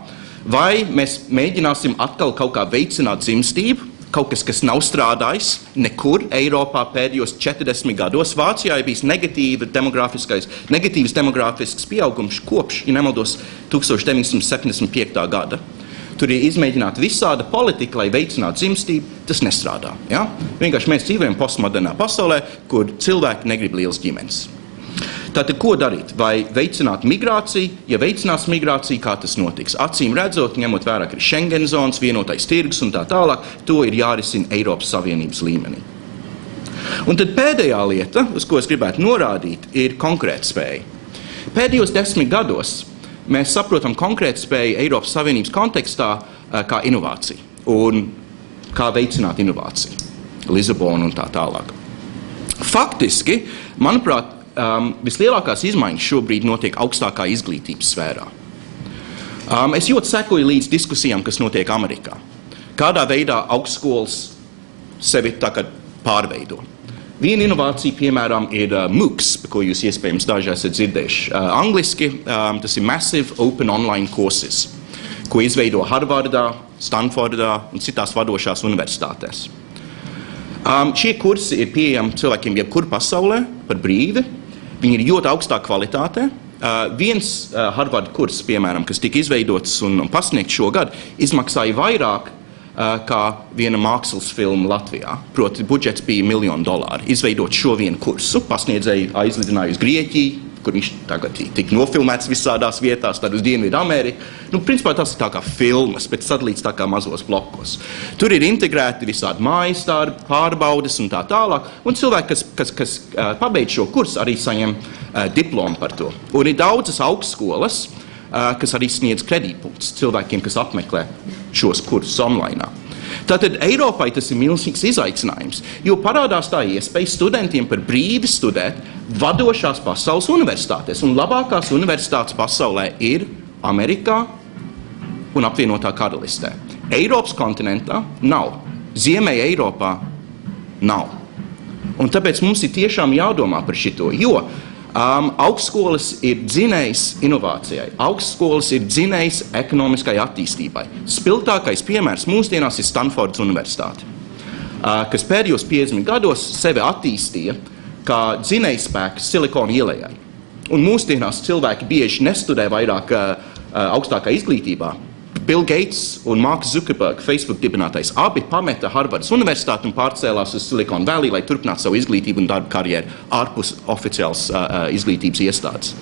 Vai mēs mēģināsim atkal kaut kā veicināt dzimstību, kaut kas nav strādājis nekur Eiropā pēdējos 40 gados. Vācijā ir bijis negatīvs demogrāfisks pieaugums kopš, ja nemaldos, 1975. gada. Tur ir izmēģināta visāda politika, lai veicinātu dzimstību, tas nestrādā. Ja? Vienkārši mēs dzīvojam postmodernā pasaulē, kur cilvēki negrib lielas ģimenes. Tātad, ko darīt? Vai veicināt migrāciju? Ja veicinās migrāciju, kā tas notiks? Acīm redzot, ņemot vērā, ka ir Schengen zonas, vienotais tirgus un tā tālāk, to ir jārisina Eiropas Savienības līmenī. Un tad pēdējā lieta, uz ko es gribētu norādīt, ir konkurētspēja. Pēdējos 10 gados mēs saprotam konkurētspēju Eiropas Savienības kontekstā kā inovāciju un kā veicināt inovāciju. Lisabona un tā tālāk. Faktiski, manuprāt, vislielākās izmaiņas šobrīd notiek augstākā izglītības sfērā. Es ļoti sekoju līdz diskusijām, kas notiek Amerikā. Kādā veidā augstskolas sevi tagad pārveido. Viena inovācija, piemēram, ir MOOCs, ko jūs iespējams daži esat dzirdējuši. Angliski tas ir Massive Open Online Courses, ko izveido Harvardā, Stanfordā un citās vadošās universitātēs. Šie kursi ir pieejami cilvēkiem jebkur pasaulē par brīvi. Viņi ir ļoti augstā kvalitātē. Viens Harvard kurs, piemēram, kas tika izveidots un pasniegts šogad, izmaksāja vairāk kā viena mākslas filma Latvijā. Proti, budžets bija $1 miljonu. Izveidot šo vienu kursu, pasniedzēji aizlidināja uz Grieķiju, kur viņš tagad tika nofilmēts visādās vietās, tad uz Dienvidu Ameriku. Principā tas ir tā kā filmas, bet sadalīts tā kā mazos blokos. Tur ir integrēti visādi mājas darbi, pārbaudes un tā tālāk, un cilvēki, kas pabeidz šo kursu, arī saņem diplomu par to. Un ir daudzas augstskolas, kas arī sniedz kredītpunktus cilvēkiem, kas apmeklē šos kursus online. Tātad Eiropai tas ir milzīgs izaicinājums, jo parādās tā iespēja studentiem par brīvi studēt vadošās pasaules universitātēs. Un labākās universitātes pasaulē ir Amerikā un apvienotā karalistē. Eiropas kontinentā nav. Ziemeļa Eiropā nav. Un tāpēc mums ir tiešām jādomā par šito, jo augstskolas ir dzinējs inovācijai, augstskolas ir dzinējs ekonomiskai attīstībai. Spilgtākais piemērs mūsdienās ir Stanfordas universitāte, kas pēdējos 50 gados sevi attīstīja kā dzinējspēks Silikona ielejai. Un mūsdienās cilvēki bieži nestudē vairāk augstākā izglītībā. Bill Gates un Mark Zuckerberg, Facebook dibinātais, abi pameta Harvardas universitāti un pārcēlās uz Silicon Valley, lai turpinātu savu izglītību un darba karjeru ārpus oficiāls izglītības iestādes.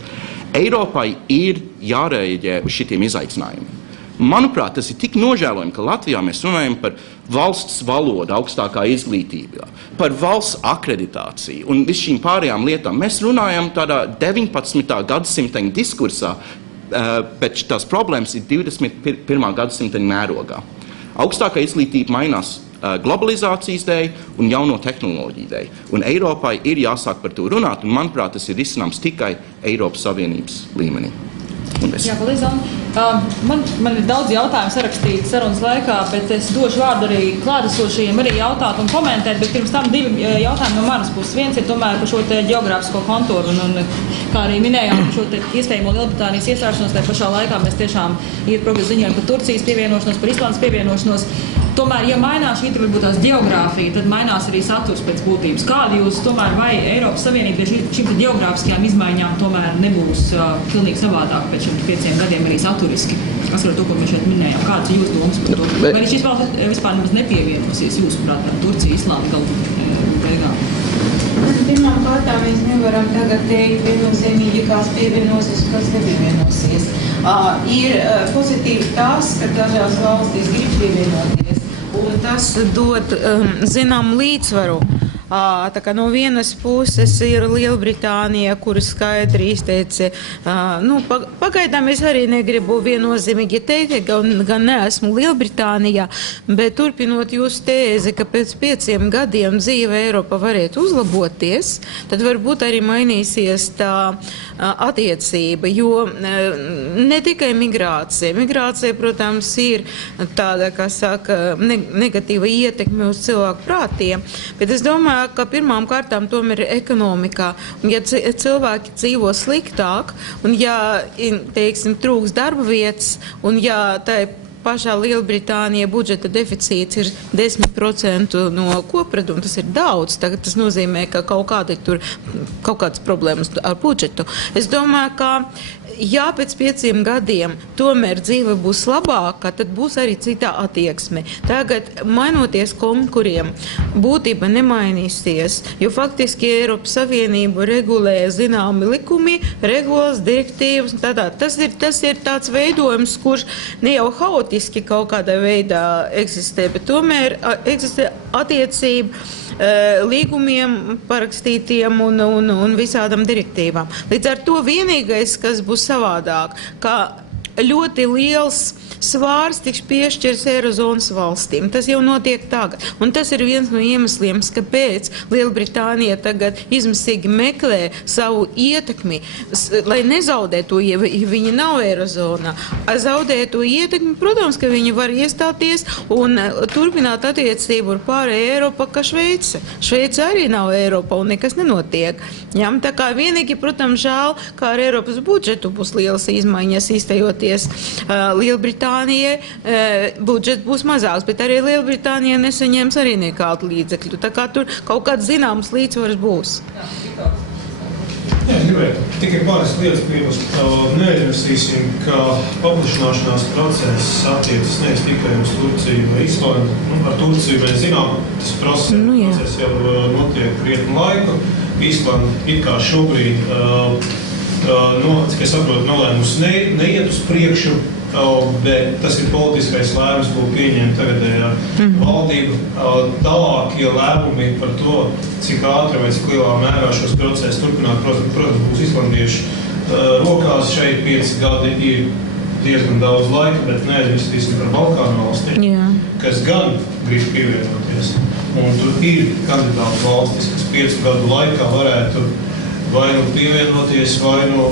Eiropai ir jārēģē uz šitiem izaicinājumiem. Manuprāt, tas ir tik nožēlojami, ka Latvijā mēs runājam par valsts valodu augstākā izglītībā, par valsts akreditāciju un visu šīm pārējām lietām. Mēs runājam tādā 19. gadsimta diskursā, bet tās problēmas ir 21. gadsimta mērogā. Augstākā izglītība mainās globalizācijas dēļ un jauno tehnoloģiju dēļ. Un Eiropai ir jāsāk par to runāt, un manuprāt, tas ir risināms tikai Eiropas Savienības līmenī. Jā, paldies, Alma. Man ir daudz jautājumu sarakstīti sarunas laikā, bet es došu vārdu arī klātesošajiem arī jautāt un komentēt, bet pirms tam 2 jautājumi no manas puses. Viens ir tomēr par šo te geogrāfisko kontūru un kā arī minējām par šo te iespējamo Lielbritānijas iestāšanos, tajā pašā laikā mēs tiešām ir progresa ziņojumi par Turcijas pievienošanos, par Islandes pievienošanos. Tomēr, ja mainās šī varbūt tās geogrāfija, tad mainās arī saturs pēc būtības. Kādi jūs tomēr vai Eiropas Savienība šīm geogrāfiskajām izmaiņām tomēr nebūs pilnīgi savādāk pēc šiem 5 gadiem arī saturiski? Kas ar to, ko mēs šeit minējām? Kāds ir jūs domas par to? Vai šis valsts vispār nemaz nepievienosies jūsuprāt ar Turciju, Islandi galu beigām? Pirmām kārtām mēs nevaram tagad teikt viennozīmīgi, kas pievienosies, kas nepievienosies. Ir pozitīvi tas, ka dažās valstīs grib pievienoties, un tas dod zinām līdzsvaru. Tā kā no vienas puses ir Lielbritānija, kura skaidri izteica, pagaidām es arī negribu viennozīmīgi teikt, gan neesmu Lielbritānijā, bet turpinot jūsu tēzi, ka pēc 5 gadiem dzīve Eiropa varētu uzlaboties, tad varbūt arī mainīsies tā attiecība, jo ne tikai migrācija. Migrācija, protams, ir tāda, kā saka, negatīva ietekme uz cilvēku prātiem, bet es domāju, ka pirmām kārtām tomēr ir ekonomikā. Un ja cilvēki dzīvo sliktāk, un ja, teiksim, trūks darba vietas, un ja tai pašā Lielbritānija budžeta deficīts ir 10% no kopraduma, tas ir daudz. Tagad tas nozīmē, ka kaut kādas problēmas ar budžetu. Es domāju, ka ja pēc 5 gadiem tomēr dzīve būs labāka, tad būs arī citā attieksme. Tagad, mainoties konkuriem, būtība nemainīsies, jo faktiski Eiropas Savienību regulē zināmi likumi, regulas, direktīvas un tādā. Tas ir tāds veidojums, kurš ne jau haotiski kaut kādā veidā eksistē, bet tomēr eksistē attiecība līgumiem parakstītiem un visādam direktīvām. Līdz ar to vienīgais, kas būs savādāk, ka ļoti liels svārs tiks piešķirs Eirozonas valstīm. Tas jau notiek tagad. Un tas ir viens no iemesliem, kāpēc Lielbritānija tagad izmisīgi meklē savu ietekmi, lai nezaudētu, ja viņi nav Eirozonā. Zaudētu ietekmi, protams, ka viņi var iestāties un turpināt attiecību ar pārēju Eiropu, ka Šveice. Šveice arī nav Eiropa un nekas nenotiek. Jā, tā kā vienīgi, protams, žēl, kā ar Eiropas budžetu būs lielas izmaiņas iztejoties Lielbritānijai, budžets būs mazāks, bet arī Lielbritānija nesaņems arī nekādu līdzekļu. Tā kā tur kaut kāds zināms līdzsvars būs. Jā, es gribētu tikai pāris lietas piebilst. Neaizmirsīsim, ka paplašināšanās process attiecas nevis tikai uz Turciju vai Islandu. Ar Turciju mēs zinām, tas process jau notiek krietnu laiku. Islanda it kā šobrīd, cik es saprotu, nolēmusi neiet uz priekšu, bet tas ir politiskais lēmums, ko pieņem tagadējā valdība. Tālākie lēmumi par to, cik ātri vai cik lielā mērā šos procesus turpināt, protams, būs islandiešu rokās. Šeit 5 gadi ir diezgan daudz laika, bet neaizmirstīsim par Balkānu valstīm, kas gan grib pievienoties. Un tur ir kandidātu valstis, kas 5 gadu laikā varētu vai nu pievienoties, vai nu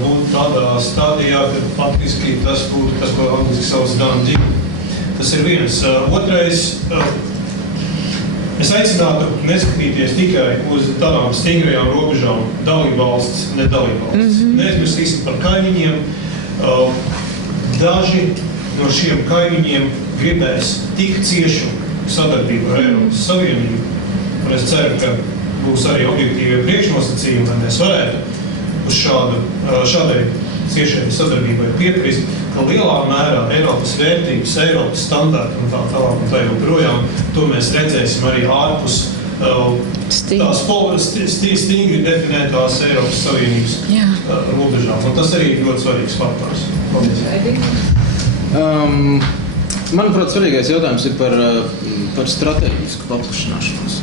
būt tādā stadijā, ka faktiski tas būtu tas, ko angliski sauc done deal. Tas ir viens. Otrais, es aicinātu neskatīties tikai uz tādām stingrajām robežām dalībvalsts, nedalībvalsts. Neaizmirsīsim par kaimiņiem. Daži no šiem kaimiņiem gribēs tik ciešu sadarbību ar Eiropas Savienību, un es ceru, ka būs arī objektīvie priekšnosacījumi, lai mēs varētu uz šādai ciešai sadarbībai piekrist, ka lielā mērā Eiropas vērtības, Eiropas standarti un tā tālāk un tā joprojām, to mēs redzēsim arī ārpus tās stingri definētās Eiropas Savienības robežām. Un tas arī ir ļoti svarīgs faktors. Manuprāt, svarīgais jautājums ir par strateģisku paplašināšanos.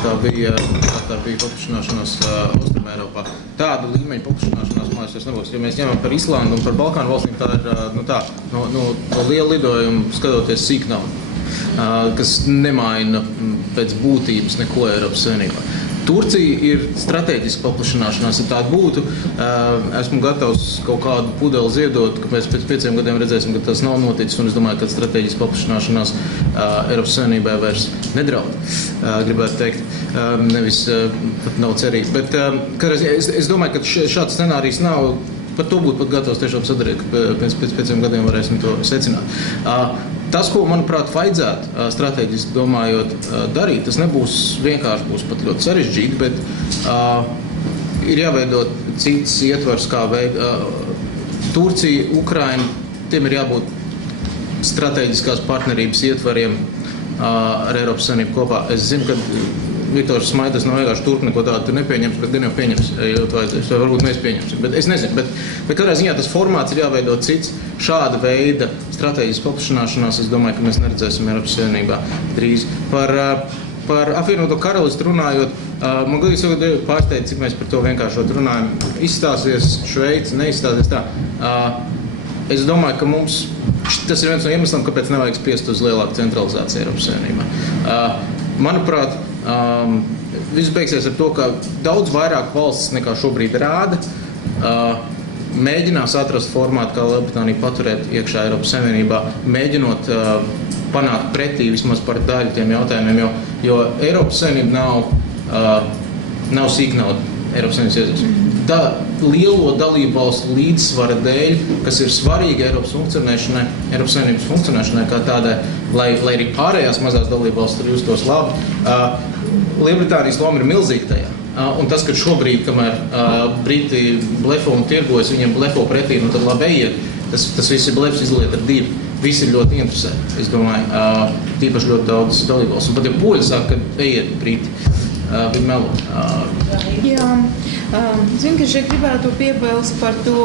Kā bija paplašināšanos Austrum Eiropā. Tāda līmeņa paplašināšanās, man liekas, nebūs. Ja mēs ņemam par Islandu un par Balkānu valstīm, tā ir no liela lidojuma skatoties sīk nav, kas nemaina pēc būtības neko Eiropas Savienībā. Turcija ir strateģiska paplašanāšanās, ja tāda būtu. Esmu gatavs kaut kādu pudeli ziedot, ka mēs pēc 5 gadiem redzēsim, ka tas nav noticis, un es domāju, ka strateģiska paplašanāšanās Eiropas Savienībai vairs nedraud, gribētu teikt. Nevis pat nav cerība. Bet es domāju, ka šāds scenārijs nav. Par to būtu pat gatavs tiešām sadarīt, ka pēc 5 gadiem varēsim to secināt. Tas, ko, manuprāt, vajadzētu strateģiski domājot darīt, tas nebūs vienkārši, būs pat ļoti sarežģīti, bet ir jāveidot cits ietvars, kā Turcija, Ukraina, tiem ir jābūt strateģiskās partnerības ietvariem ar Eiropas Savienību kopā. Es zinu, ka Viktors Smaitas nav vienkārši turp neko tādu nepieņems, bet gan jau pieņems, ja to vajadzēs, vai varbūt mēs pieņemsim. Bet es nezinu, bet katrā ziņā tas formāts ir jāveido cits. Šāda veida strateģiski paplašanāšanās, es domāju, ka mēs neredzēsim Eiropas Savienībā drīz. Par apvienoto karalisti runājot, man godīgi sakot, pārsteidz, cik mēs par to vienkāršot runājam. Izstāsies Šveice, neizstāsies tā. Es domāju, ka mums, tas ir viens no iemesliem, kāpēc nevajag spiest uz lielāku centralizāciju Eiropas Savienībā. Manuprāt, viss beigsies ar to, ka daudz vairāk valsts nekā šobrīd rāda, mēģinās atrast formātu, kā Lielbritānija paturēt iekšā Eiropas Savienībā, mēģinot panākt pretī vismaz par daļu tiem jautājumiem, jo Eiropas Savienība nav sīknauda Eiropas Savienības iedzīvotājiem. Lielo dalību valstu līdzsvara dēļ, kas ir svarīgi Eiropas Savienības funkcionēšanai kā tādai, lai arī pārējās mazās dalību valstis justos labi, Lielbritānijas loma ir milzīga tajā. Un tas, ka šobrīd, kamēr Briti blefo un tirgojas, viņiem blefo pretī, tad labi ejiet, tas viss ir blefs izliet ar 2. Visi ir ļoti interesēti, es domāju, tīpaši ļoti daudz dalību valsts. Un pat ja poļi saka, ka ejiet Briti, viņi melo. Jā, zinu, ka šeit gribētu piebilst par to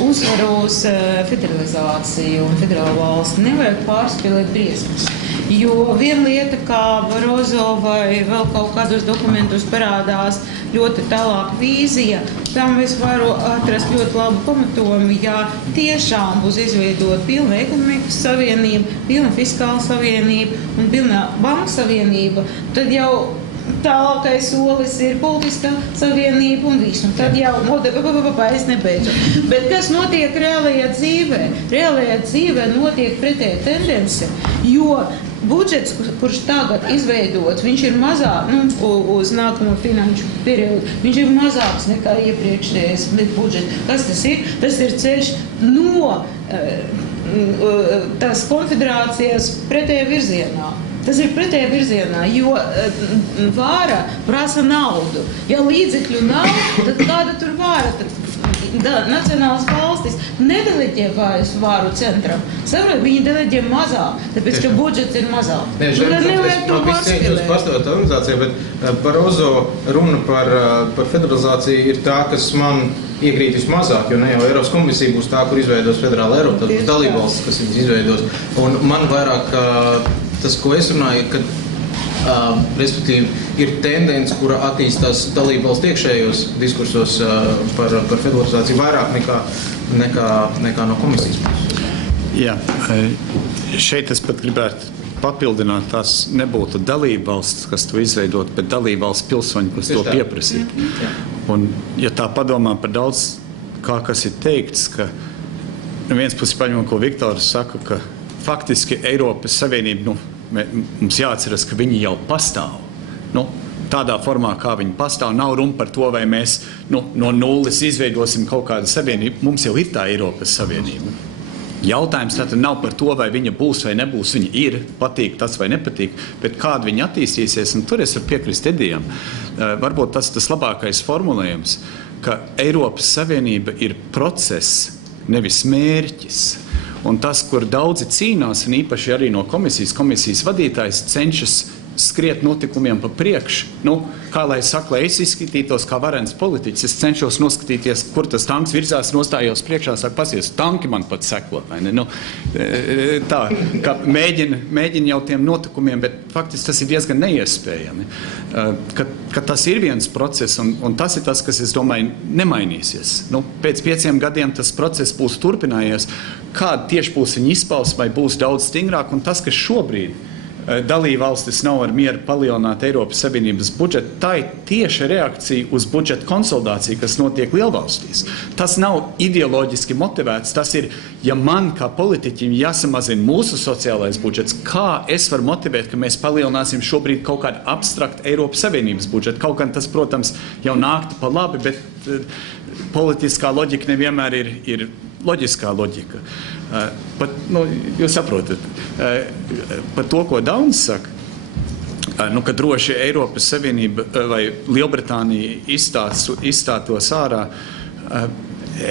uzvaru uz federalizāciju un federālu valsti. Nevajag pārspīlēt briesmas. Jo viena lieta, kā Barozo vai vēl kaut kādos dokumentos parādās ļoti tālāka vīzija, tam es varu atrast ļoti labu pamatojumu, ja tiešām būs izveidot pilna ekonomikas savienība, pilna fiskāla savienība un pilna banka savienība, tad jau tālākais solis ir politiskā savienība un viss. Un tad jau es nebeidzu. Bet kas notiek reālajā dzīvē? Reālajā dzīvē notiek pretēja tendence, jo budžets, kurš tagad izveidots, viņš ir mazāk, uz nākamo finanšu periodu, viņš ir mazāks nekā iepriekšējais budžets. Kas tas ir? Tas ir ceļš no tās konfederācijas pretējā virzienā. Tas ir pretējā virzienā, jo vāra prasa naudu. Ja līdzekļu nav, tad kāda tur vāra? Tad nacionālas valstis nedeleģē vāru centram. Saprot, viņi deleģē mazāk, tāpēc, ka budžets ir mazāk. Es pārstāvētu organizāciju, bet Barozo runa par federalizāciju ir tā, kas man iekrīt vismazāk, jo ne jau Eiropas komisija būs tā, kur izveidos federāla Eiropa, tad būs dalībvalstis, kas viņas izveidos. Un man vairāk tas, ko es runāju, kad respektīvi ir tendence, kura attīstās dalībvalstu iekšējos diskursos par federalizāciju vairāk nekā no komisijas puses. Jā, šeit es pat gribētu papildināt, tās nebūtu dalībvalsts, kas to izveidot, bet dalībvalsts pilsoņi, kas to pieprasītu. Un, ja tā padomā par daudz, kas ir teikts, ka viens puses paņemot, ko Viktors saka, ka faktiski Eiropas Savienība, mums jāatceras, ka viņi jau pastāv. Tādā formā, kā viņi pastāv, nav runa par to, vai mēs no nulles izveidosim kaut kādu savienību. Mums jau ir tā Eiropas Savienība. Jautājums tātad nav par to, vai viņa būs vai nebūs. Viņa ir, patīk tas vai nepatīk, bet kāda viņa attīstīsies, un tur es varu piekrist Edijam. Varbūt tas labākais formulējums, ka Eiropas Savienība ir process, nevis mērķis. Un tas, kur daudzi cīnās, un īpaši arī no komisijas vadītājs cenšas skriet notikumiem pa priekšu. Kā lai saka, lai es izskatītos kā varens politiķis, es cenšos noskatīties, kur tas tanks virzās, nostājos priekšā, saka, pasies, tanki man pat seko, vai ne? Tā, ka mēģina jau tiem notikumiem, bet faktiski tas ir diezgan neiespējami. Ka tas ir viens process, un tas ir tas, kas, es domāju, nemainīsies. Pēc 5 gadiem tas process būs turpinājies, kāda tieši būs viņa izpausme, vai būs daudz stingrāk, un tas, kas šobrīd dalībvalstis nav ar mieru palielināt Eiropas Savienības budžetu, tā ir tieša reakcija uz budžeta konsolidāciju, kas notiek lielvalstīs. Tas nav ideoloģiski motivēts, tas ir, ja man kā politiķim jāsamazina mūsu sociālais budžets, kā es varu motivēt, ka mēs palielināsim šobrīd kaut kādu abstraktu Eiropas Savienības budžetu. Kaut gan tas, protams, jau nāktu pa labi, bet politiskā loģika nevienmēr ir loģiskā loģika. Jūs saprotat, par to, ko Daunis saka, ka droši Eiropas Savienība vai Lielbritānija izstātos ārā,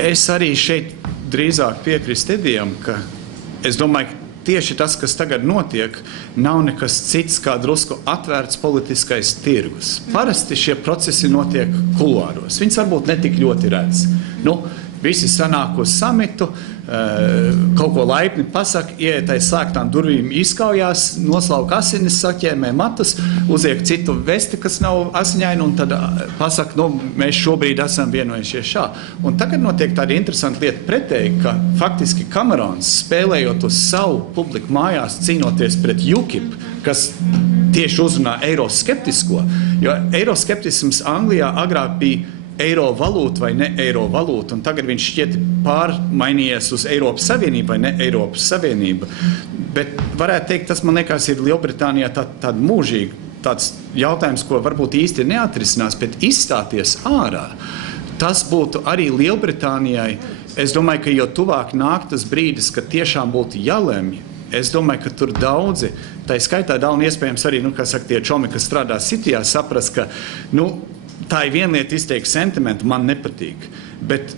es arī šeit drīzāk piekrist Edijam, ka es domāju, ka tieši tas, kas tagad notiek, nav nekas cits kā drusku atvērts politiskais tirgus. Parasti šie procesi notiek kuluāros. Viņus varbūt netik ļoti redz. Visi sanāk uz samitu, kaut ko laipni pasaka, ieiet aiz slēgtām durvīm, izkaujās, noslauk asinis, saķēmē matus, uziek citu vesti, kas nav asiņaini, un tad pasaka, mēs šobrīd esam vienojušies šā. Un tagad notiek tāda interesanta lieta pretēji, ka faktiski Kamerons, spēlējot uz savu publiku mājās, cīnoties pret UKIP, kas tieši uzrunā eiroskeptisko, jo eiroskeptisms Anglijā agrāk bija eiro valūta vai ne eiro valūta, un tagad viņš šķiet pārmainījies uz Eiropas Savienību vai ne Eiropas Savienība. Bet varētu teikt, tas man liekas ir Lielbritānijā tāda mūžīga, tāds jautājums, ko varbūt īsti neatrisinās, bet izstāties ārā. Tas būtu arī Lielbritānijai, es domāju, ka jo tuvāk nāk tas brīdis, ka tiešām būtu jālemj, es domāju, ka tur daudzi, tā skaitā daudz iespējams arī, tie čomi, kas strādā Cityjā, saprast, ka, tā ir viena lieta izteikt sentimentu, man nepatīk, bet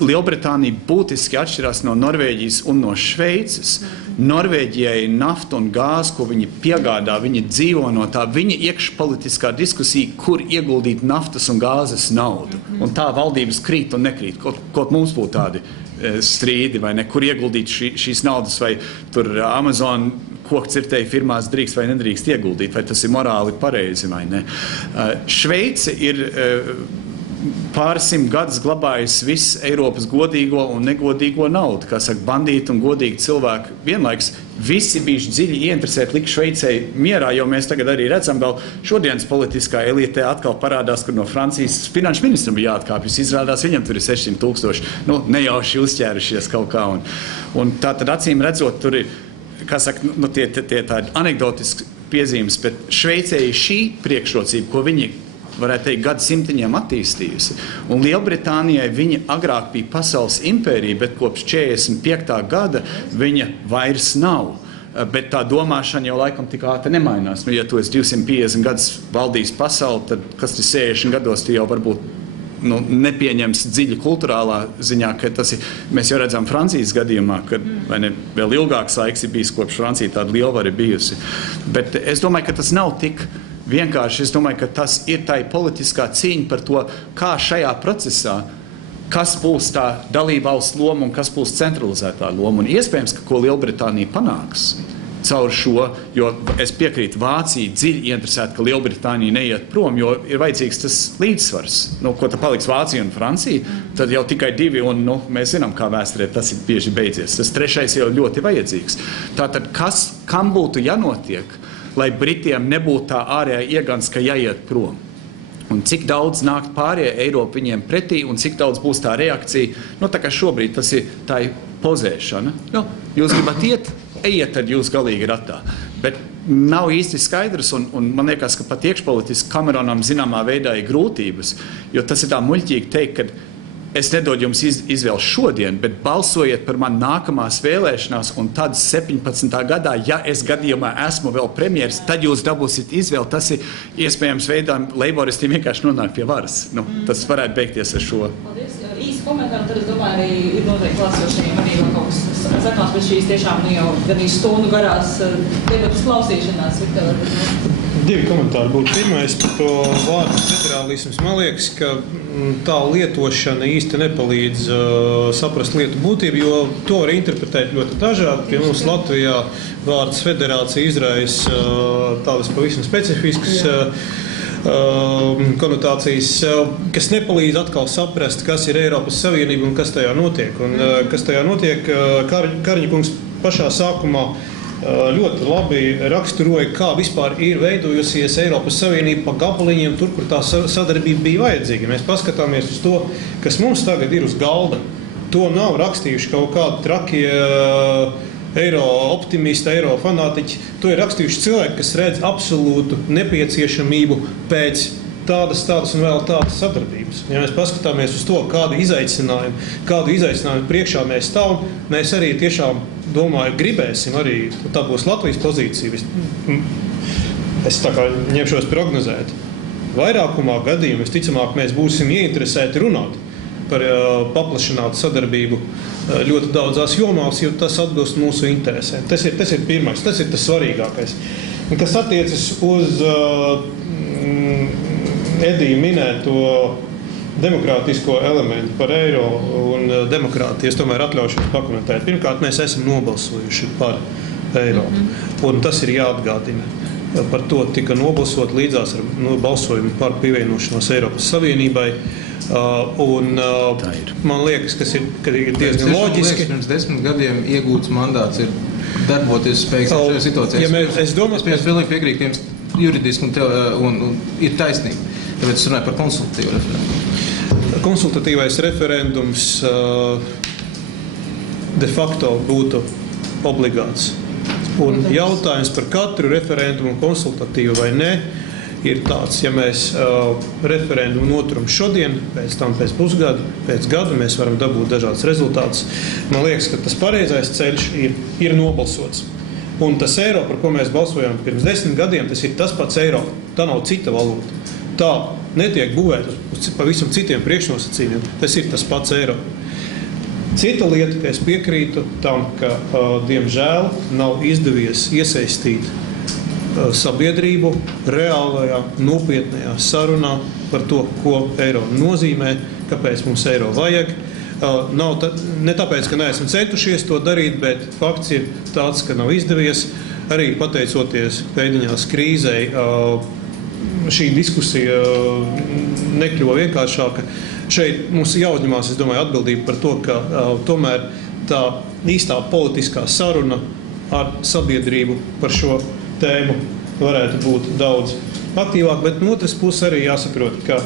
Lielbritānija būtiski atšķirās no Norvēģijas un no Šveices. Norvēģijai nafta un gāze, ko viņi piegādā, viņi dzīvo no tā, viņa iekšpolitiskā diskusija, kur ieguldīt naftas un gāzes naudu. Un tā valdības krīt un nekrīt, kaut mums būtu tādi strīdi, vai ne, kur ieguldīt šīs naudas, vai tur Amazon koku cirtēju firmās drīkst vai nedrīkst ieguldīt, vai tas ir morāli pareizi vai ne. Šveice ir pāris simt gadus glabājusi visu Eiropas godīgo un negodīgo naudu, kā saka, bandīti un godīgi cilvēki vienlaiks. Visi bijuši dziļi ieinteresēti likt Šveicei mierā, jo mēs tagad arī redzam, vēl šodienas politiskā elitē atkal parādās, kur no Francijas finanšu ministram bija jāatkāpjas. Izrādās, viņam tur ir 600,000, nejauši uzķērušies kaut kā. Un tā tad acīm redzot, tur ir, kā saka, tie tādi anekdotiski piezīmes, bet Šveicei ir šī priekšrocība, ko viņi, varētu teikt, gadsimtiņiem attīstījusi. Un Lielbritānijai viņa agrāk bija pasaules impērija, bet kopš 45. gada viņa vairs nav. Bet tā domāšana jau laikam tik ātri nemainās. Ja tu esi 250 gadus valdījis pasauli, tad kas ir 60 gados, tu jau varbūt nepieņems dziļi kulturālā ziņā, ka tas ir, mēs jau redzam Francijas gadījumā, ka vai ne, vēl ilgāks laiks ir bijis, kopš Francija tāda lielvara ir bijusi. Bet es domāju, ka tas nav tik vienkārši. Es domāju, ka tas ir tā politiskā cīņa par to, kā šajā procesā, kas būs tā dalībvalsts loma un kas būs centralizētā loma. Un iespējams, ka ko Lielbritānija panāks caur šo, jo es piekrītu, Vācija dziļi interesēta, ka Lielbritānija neiet prom, jo ir vajadzīgs tas līdzsvars. Ko tad paliks Vācija un Francija, tad jau tikai divi, un mēs zinām, kā vēsturē tas ir bieži beidzies. Tas trešais jau ļoti vajadzīgs. Tātad, kam būtu jānotiek, lai Britiem nebūtu tā ārējā iegans, ka jāiet prom? Un cik daudz nākt pārējie Eiropa viņiem pretī, un cik daudz būs tā reakcija, tā kā šobrīd tas ir tā pozēšana. Jūs gribat iet, ejiet, tad jūs galīgi ratā. Bet nav īsti skaidrs, un man liekas, ka pat iekšpolitiski Kameronam zināmā veidā ir grūtības, jo tas ir tā muļķīgi teikt, ka es nedodu jums izvēli šodien, bet balsojiet par man nākamās vēlēšanās, un tad 17. gadā, ja es gadījumā esmu vēl premjeras, tad jūs dabūsiet izvēli. Tas ir iespējams veidā, leiboristiem vienkārši nonāk pie varas. Tas varētu beigties ar šo. Paldies. Īsi komentāri, tad es domāju, arī ir noteikti klāsošajiem arī vēl kaut kas sakāms, bet šīs tiešām jau gan stundu garās debatas klausīšanās. Divi komentāri būtu. Pirmais par to vārdu federālisms. Man liekas, ka tā lietošana īsti nepalīdz saprast lietu būtību, jo to var interpretēt ļoti dažādi. Pie mums Latvijā vārds federācija izraisa tādas pavisam specifiskas konotācijas, kas nepalīdz atkal saprast, kas ir Eiropas Savienība un kas tajā notiek. Un kas tajā notiek, Kariņa kungs pašā sākumā ļoti labi raksturoja, kā vispār ir veidojusies Eiropas Savienība pa gabaliņiem, tur, kur tā sadarbība bija vajadzīga. Mēs paskatāmies uz to, kas mums tagad ir uz galda. To nav rakstījuši kaut kādi trakie eiro optimisti, eiro fanātiķi. To ir rakstījuši cilvēki, kas redz absolūtu nepieciešamību pēc tādas un vēl tādas sadarbības. Ja mēs paskatāmies uz to, kādu izaicinājumu priekšā mēs stāvam, mēs arī tiešām, domāju, gribēsim arī, tā būs Latvijas pozīcija. Es tā kā ņemšos prognozēt. Vairākumā gadījumu, visticamāk, mēs būsim ieinteresēti runāt par paplašinātu sadarbību ļoti daudzās jomās, jo tas atbilst mūsu interesēm. Tas ir pirmais, tas ir tas svarīgākais. Un kas attiecas uz Edija minēto demokrātisko elementu par eiro un demokrātiju, es tomēr atļaušos pakomentēt. Pirmkārt, mēs esam nobalsojuši par eiro, un tas ir jāatgādina. Par to tika nobalsot līdzās ar balsojumu par pievienošanos Eiropas Savienībai. Man liekas, ka ir diezgan loģiski. Pirms 10 gadiem iegūts mandāts ir darboties spējīgs šajā situācijā. Es pilnīgi piekrītu tiem juridiski un ir taisnīgi. Tāpēc es runāju par konsultatīvu referendumu. Konsultatīvais referendums de facto būtu obligāts. Un jautājums par katru referendumu, konsultatīvu vai ne, ir tāds, ja mēs referendumu noturam šodien, pēc tam pēc pusgada, pēc gada mēs varam dabūt dažādas rezultātus. Man liekas, ka tas pareizais ceļš ir nobalsots. Un tas eiro, par ko mēs balsojām pirms 10 gadiem, tas ir tas pats eiro. Tā nav cita valūta. Tā netiek būvēta uz pavisam citiem priekšnosacījumiem. Tas ir tas pats eiro. Cita lieta, ka es piekrītu tam, ka, diemžēl, nav izdevies iesaistīt sabiedrību reālajā, nopietnējā sarunā par to, ko eiro nozīmē, kāpēc mums eiro vajag. Ne tāpēc, ka neesam centušies to darīt, bet fakts ir tāds, ka nav izdevies. Arī pateicoties pēdiņās krīzei, šī diskusija nekļuva vienkāršāka. Šeit mums jāuzņemās, es domāju, atbildība par to, ka tomēr tā īstā politiskā saruna ar sabiedrību par šo tēmu varētu būt daudz aktīvāk, bet no otras puses arī jāsaprot, ka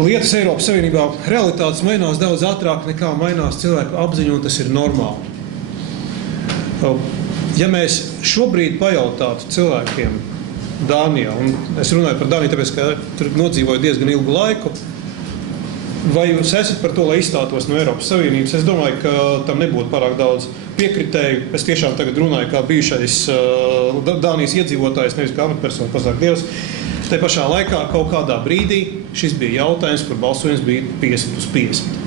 lietas Eiropas Savienībā realitātes mainās daudz ātrāk nekā mainās cilvēku apziņu, un tas ir normāli. Ja mēs šobrīd pajautātu cilvēkiem Dānijā, un es runāju par Dāniju, tāpēc, ka tur nodzīvoju diezgan ilgu laiku, vai jūs esat par to, lai izstātos no Eiropas Savienības? Es domāju, ka tam nebūtu pārāk daudz piekritēju. Es tiešām tagad runāju kā bijušais Dānijas iedzīvotājs, nevis kā amatpersona, pasaka Dievs. Te pašā laikā kaut kādā brīdī šis bija jautājums, kur balsojums bija 50/50.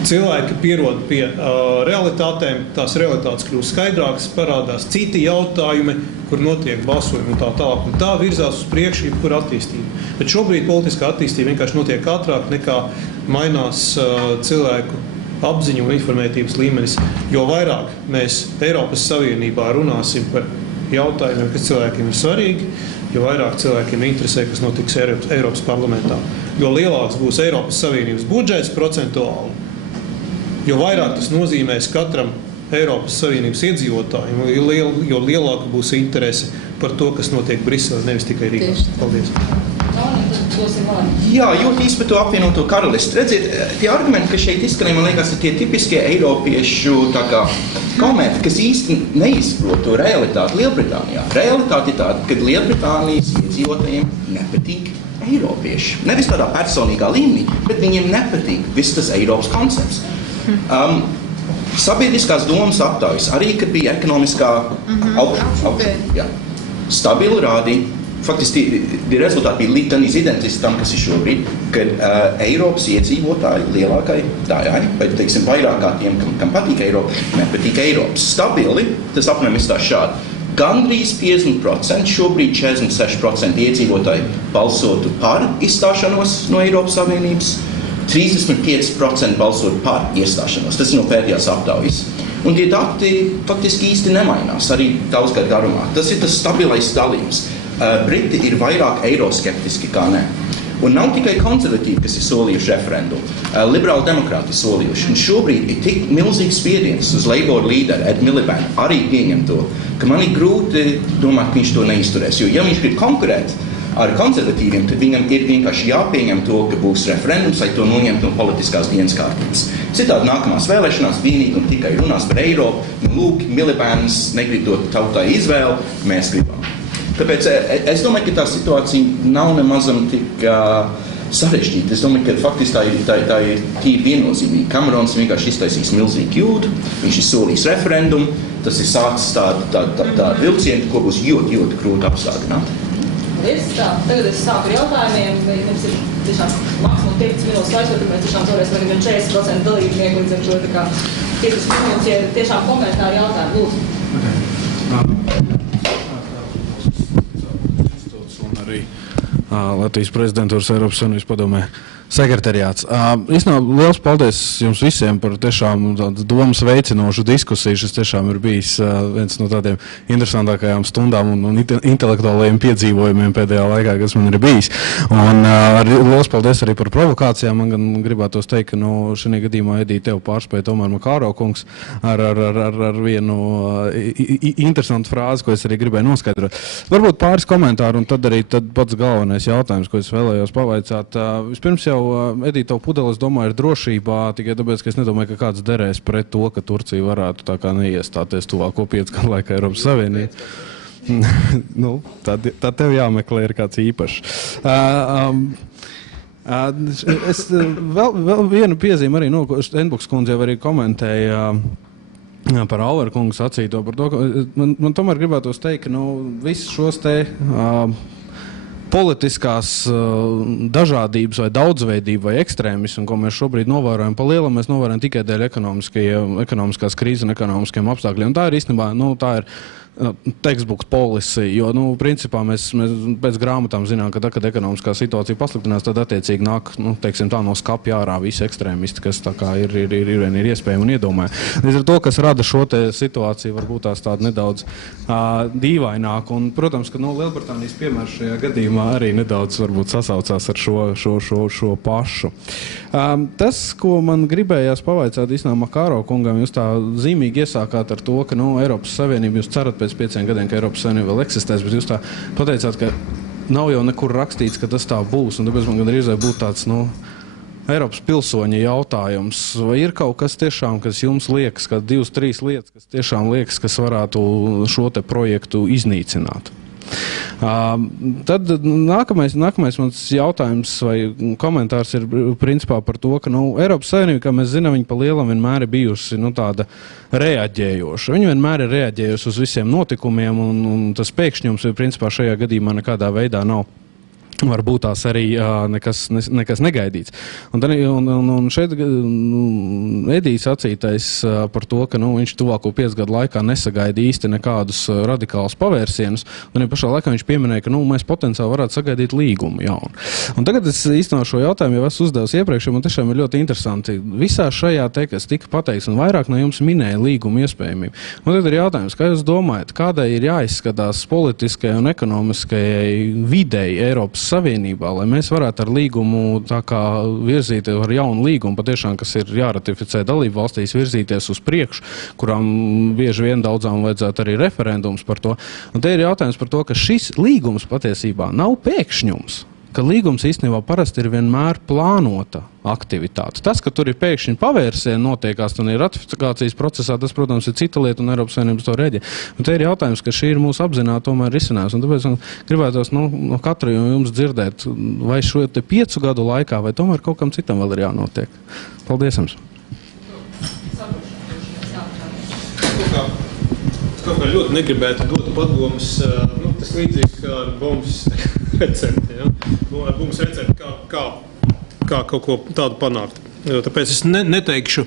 Cilvēki pierod pie realitātēm, tās realitātes kļūst skaidrākas, parādās citi jautājumi, kur notiek balsojumi un tā tālāk. Un tā virzās uz priekšu, kur attīstība. Bet šobrīd politiskā attīstība vienkārši notiek ātrāk nekā mainās cilvēku apziņu un informētības līmenis. Jo vairāk mēs Eiropas Savienībā runāsim par jautājumiem, kas cilvēkiem ir svarīgi, jo vairāk cilvēkiem interesē, kas notiks Eiropas parlamentā. Jo lielāks būs Eiropas Savienības budžets procentuāli, jo vairāk tas nozīmēs katram Eiropas Savienības iedzīvotājiem, jo lielāka būs interese par to, kas notiek Briselē, nevis tikai Rīgā. Paldies. Jā, ļoti īsti par to apvienoto karalisti. Redziet, tie argumenti, kas šeit izskanēja, man liekas, ir tie tipiskie eiropiešu komenti, kas īsti neizprot to realitāti Lielbritānijā. Realitāte ir tāda, ka Lielbritānijas iedzīvotājiem nepatīk eiropieši. Nevis tādā personīgā līmenī, bet viņiem nepatīk viss tas Eiropas koncepts. Sabiedriskās domas aptaujas, arī, kad bija ekonomiskā augšana, stabili rādīja, faktiski tie rezultāti bija līdz identiski tam, kas ir šobrīd, kad Eiropas iedzīvotāji lielākai daļai, vai teiksim vairāk kā tiem, kam patīk Eiropa, nepatīk Eiropas. Stabili, tas apmēram izstās šādi. Gandrīz 50%, šobrīd 46% iedzīvotāji balsotu par izstāšanos no Eiropas Savienības, 35% balsot par iestāšanos. Tas ir no pēdējās aptaujas. Un tie dati faktiski īsti nemainās arī daudzgadu garumā. Tas ir tas stabilais dalījums. Briti ir vairāk eiroskeptiski kā ne. Un nav tikai konservatīvi, kas ir solījuši referendumu. Liberāli demokrāti ir solījuši. Un šobrīd ir tik milzīgs spiediens uz Labour līderi Ed Miliband arī pieņem to, ka man ir grūti domāt, ka viņš to neizturēs. Jo ja viņš grib konkurēt ar konservatīviem, tad viņam ir vienkārši jāpieņem to, ka būs referendums, lai to noņemt no politiskās dienas kārtības. Citādi nākamās vēlēšanās vienīgi un tikai runās par Eiropu. Nu, lūk, Milibands negrib dot tautai izvēli, mēs gribam. Tāpēc es domāju, ka tā situācija nav nemazam tik sarežģīta. Es domāju, ka faktiski tā ir tīri viennozīmīgi. Kamerons vienkārši iztaisīs milzīgu kļūdu, viņš ir solījis referendumu, tas ir sācis tādu vilcienu, ko būs ļoti grūti apstādināt. Tagad es sāku ar jautājumiem, vai mums ir tiešām maksimum 5 minūtes laiks, vai mēs tiešām varēsim gan 40% dalībnieku līdz ar šo 5 minūtes, ja tiešām komentāri jautājumu. Lūdzu. Latvijas prezidentūras Eiropas Savienības padomē sekretariāts. Īstenībā liels paldies jums visiem par tiešām domas veicinošu diskusiju. Šis tiešām ir bijis viens no tādiem interesantākajām stundām un intelektuālajiem piedzīvojumiem pēdējā laikā, kas man ir bijis. Un liels paldies arī par provokācijām. Man gan gribētos teikt, ka šajā gadījumā Edī tev pārspēja tomēr Makāro kungs ar vienu interesantu frāzi, ko es arī gribēju noskaidrot. Varbūt pāris komentāru un tad pats galvenais jautājums, ko es vēlējos pavaicāt. Vispirms jau Edī, tavu pudeli, es domāju, ir drošībā, tikai tāpēc, ka es nedomāju, ka kāds derēs pret to, ka Turcija varētu tā kā neiestāties tuvāko 5 gadu laikā Eiropas Savienībā. Tā tev jāmeklē ir kāds īpašs. Es vēl vienu piezīmi arī, Enbuks kundze jau arī komentēja par Alvera kungu sacīto, par to, ka man tomēr gribētos teikt, ka visus šos te politiskās dažādības vai daudzveidība vai ekstrēmismu, ko mēs šobrīd novērojam pa lielam, mēs novērojam tikai dēļ ekonomiskās krīzes un ekonomiskiem apstākļiem. Un tā ir īstenībā, tā ir textbook policy, jo, principā mēs pēc grāmatām zinām, ka kad ekonomiskā situācija pasliktinās, tad attiecīgi nāk, teiksim tā, no skapja ārā visi ekstrēmisti, kas tā kā ir iespējami un iedomāja. Līdz ar to, kas rada šo te situāciju, varbūt tās tāda nedaudz dīvaināk, un, protams, ka Lielbritānijas piemērs šajā gadījumā arī nedaudz varbūt sasaucās ar šo pašu. Tas, ko man gribējās pavaicāt īstenībā Makāro kungam, jūs tā zīmīgi iesākāt ar to, ka Eiropas Savienība, jūs cerat pēc 5 gadiem, ka Eiropas Savienība vēl eksistēs, bet jūs tā pateicāt, ka nav jau nekur rakstīts, ka tas tā būs, un tāpēc man gandrīz būtu tāds, Eiropas pilsoņa jautājums. Vai ir kaut kas tiešām, kas jums liekas, ka 2-3 lietas, kas tiešām liekas, kas varētu šo te projektu iznīcināt? Tad nākamais mans jautājums vai komentārs ir principā par to, ka Eiropas Savienība, kā mēs zinām, viņa pa lielam vienmēr ir bijusi tāda reaģējoša. Viņa vienmēr ir reaģējusi uz visiem notikumiem, un tas pēkšņums principā šajā gadījumā nekādā veidā nav. Varbūt tās arī nekas negaidīts. Un šeit Edijs sacītais par to, ka viņš tuvāko 5 gadu laikā nesagaida īsti nekādus radikālus pavērsienus, un pašā laikā viņš pieminēja, ka mēs potenciāli varētu sagaidīt līgumu jaunu. Un tagad es īstenībā šo jautājumu jau esmu uzdevis iepriekš, jo man tiešām ir ļoti interesanti. Visā šajā kas tika pateikts, un vairāk no jums minēja līgumu iespējamību. Un tagad ir jautājums, kā jūs domājat, kādai ir jāizskatās politiskajai un ekonomiskajai videi Eiropas Savienībā, lai mēs varētu ar līgumu tā kā virzīt ar jaunu līgumu, patiešām, kas ir jāratificē dalību valstīs, virzīties uz priekšu, kurām bieži vien daudzām vajadzētu arī referendums par to. Un te ir jautājums par to, ka šis līgums patiesībā nav pēkšņums, ka līgums īstenībā parasti ir vienmēr plānota aktivitāte. Tas, ka tur ir pēkšņi pavērsieni notiekās un ir ratifikācijas procesā, tas, protams, ir cita lieta un Eiropas Savienības to reģē. Un te ir jautājums, ka šī ir mūsu apzināta tomēr risinājums. Un tāpēc man gribētos no katra jums dzirdēt, vai šo te 5 gadu laikā, vai tomēr kaut kam citam vēl ir jānotiek. Paldies jums! Es kaut kā ļoti negribētu dot padomus, tas līdzīgs kā ar bumbas recepti, ar bumbas recepti, kā kaut ko tādu panākt. Tāpēc es neteikšu,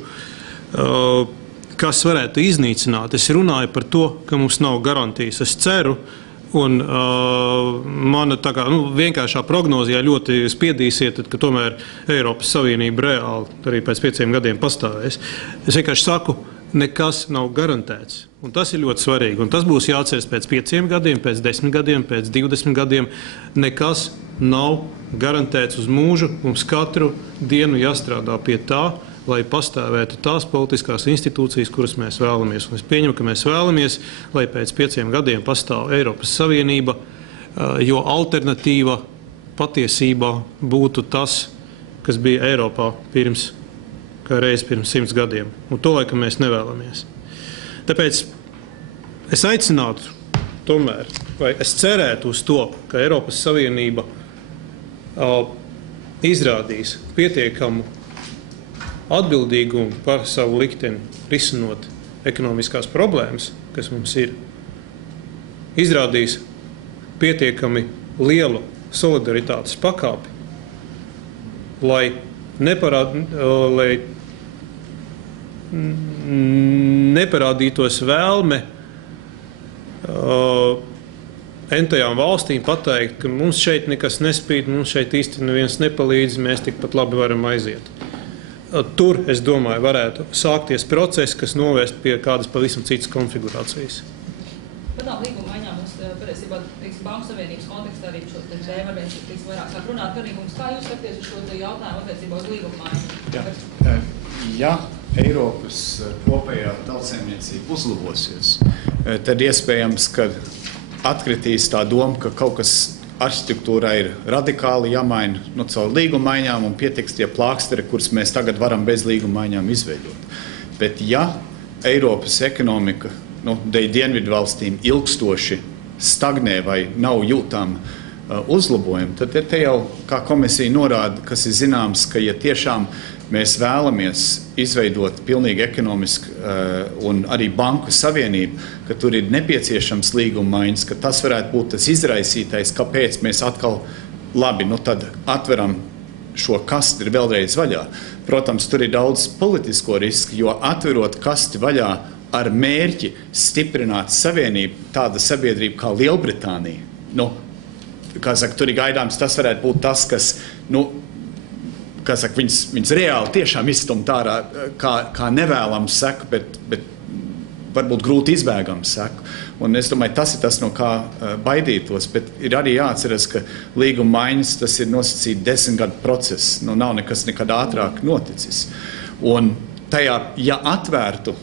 kas varētu iznīcināt. Es runāju par to, ka mums nav garantijas. Es ceru, un mana tā kā vienkāršā prognozijā ļoti spiedīsiet, ka tomēr Eiropas Savienība reāli arī pēc 5 gadiem pastāvēs. Es vienkārši saku, nekas nav garantēts. Un tas ir ļoti svarīgi. Un tas būs jāatceras pēc 5 gadiem, pēc 10 gadiem, pēc 20 gadiem. Nekas nav garantēts uz mūžu. Mums katru dienu jāstrādā pie tā, lai pastāvētu tās politiskās institūcijas, kuras mēs vēlamies. Un es pieņemu, ka mēs vēlamies, lai pēc 5 gadiem pastāv Eiropas Savienība, jo alternatīva patiesībā būtu tas, kas bija Eiropā kā reiz pirms 100 gadiem. Un to laikam mēs nevēlamies. Tāpēc es aicinātu tomēr, vai es cerētu uz to, ka Eiropas Savienība izrādīs pietiekamu atbildīgumu par savu likteni, risinot ekonomiskās problēmas, kas mums ir, izrādīs pietiekami lielu solidaritātes pakāpi, lai neparādītos vēlme entajām valstīm pateikt, ka mums šeit nekas nespīd, mums šeit īsti neviens nepalīdz, mēs tikpat labi varam aiziet. Tur, es domāju, varētu sākties process, kas novest pie kādas pavisam citas konfigurācijas. Par tām līguma maiņām mums patiesībā Banku Savienības kontekstā arī šo te tēmu varbūt tiks vairāk sāk runāt. Karnīgums, kā jūs skaties uz šo te jautājumu attiecībā uz līguma maiņu? Ja Eiropas kopējā tautsēmniecība uzlabosies, tad iespējams, ka atkritīs tā doma, ka kaut kas arhitektūrā ir radikāli jāmaina caur līguma maiņām un pietiks tie plāksteri, kurus mēs tagad varam bez līguma maiņām izveidot. Bet ja Eiropas ekonomika dēļ dienvidu valstīm ilgstoši stagnē vai nav jūtama uzlabojumi, tad te jau, kā komisija norāda, kas ir zināms, ka ja tiešām mēs vēlamies izveidot pilnīgi ekonomisku un arī banku savienību, ka tur ir nepieciešams līguma maiņas, ka tas varētu būt tas izraisītais, kāpēc mēs atkal labi, tad atveram šo kasti ir vēlreiz vaļā. Protams, tur ir daudz politisko risku, jo atverot kasti vaļā ar mērķi stiprināt savienību, tāda sabiedrība kā Lielbritānija. Kā saka, tur ir gaidāms, tas varētu būt tas, kas, kā saka, viņas reāli tiešām izstumt ārā kā nevēlams seku, bet varbūt grūti izbēgams seku. Un es domāju, tas ir tas, no kā baidītos, bet ir arī jāatceras, ka līguma maiņas, tas ir nosacīti 10 gadu process, nav nekas nekad ātrāk noticis. Un tajā, ja atvērtu,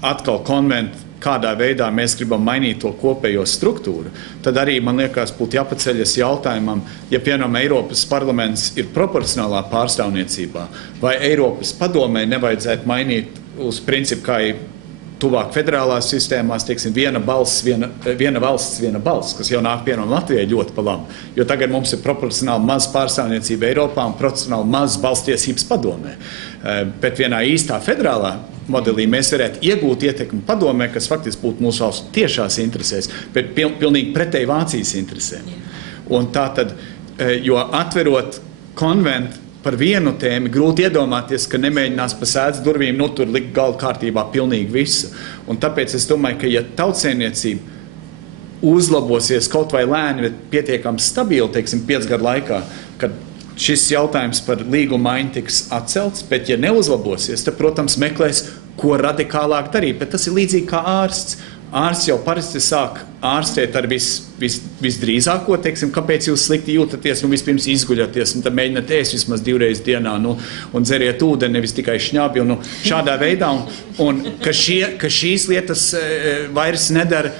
atkal konventu, kādā veidā mēs gribam mainīt to kopējo struktūru, tad arī, man liekas, būtu jāpaceļas jautājumam, ja, piemēram, Eiropas parlaments ir proporcionālā pārstāvniecībā, vai Eiropas padomē nevajadzētu mainīt uz principu, kā ir tuvāk federālās sistēmās, teiksim, viena valsts, viena balss, kas jau nāk piemēram Latvijai ļoti pa labu, jo tagad mums ir proporcionāli maz pārstāvniecība Eiropā un proporcionāli maz balsstiesības padomē. Bet vienā īstā federālā modelī mēs varētu iegūt ietekmi padomē, kas faktiski būtu mūsu valsts tiešās interesēs, bet pilnīgi pretēji Vācijas interesēm. Un tā tad, jo atverot konventu par vienu tēmu, grūti iedomāties, ka nemēģinās pa sēdz durvīm, tur likt galda kārtībā pilnīgi visu. Un tāpēc es domāju, ka ja tautsēmniecība uzlabosies kaut vai lēni, bet pietiekami stabili, teiksim, 5 gadu laikā, kad šis jautājums par līguma maiņu tiks atcelts, bet ja neuzlabosies, tad, protams, meklēs, ko radikālāk darīt. Bet tas ir līdzīgi kā ārsts. Ārsts jau parasti sāk ārstēt ar visdrīzāko, teiksim, kāpēc jūs slikti jūtaties, vispirms izguļaties, un tad mēģināt ēst vismaz 2 reizes dienā, un dzeriet ūdeni, nevis tikai šņābi, un šādā veidā, un ka šīs lietas vairs nedara,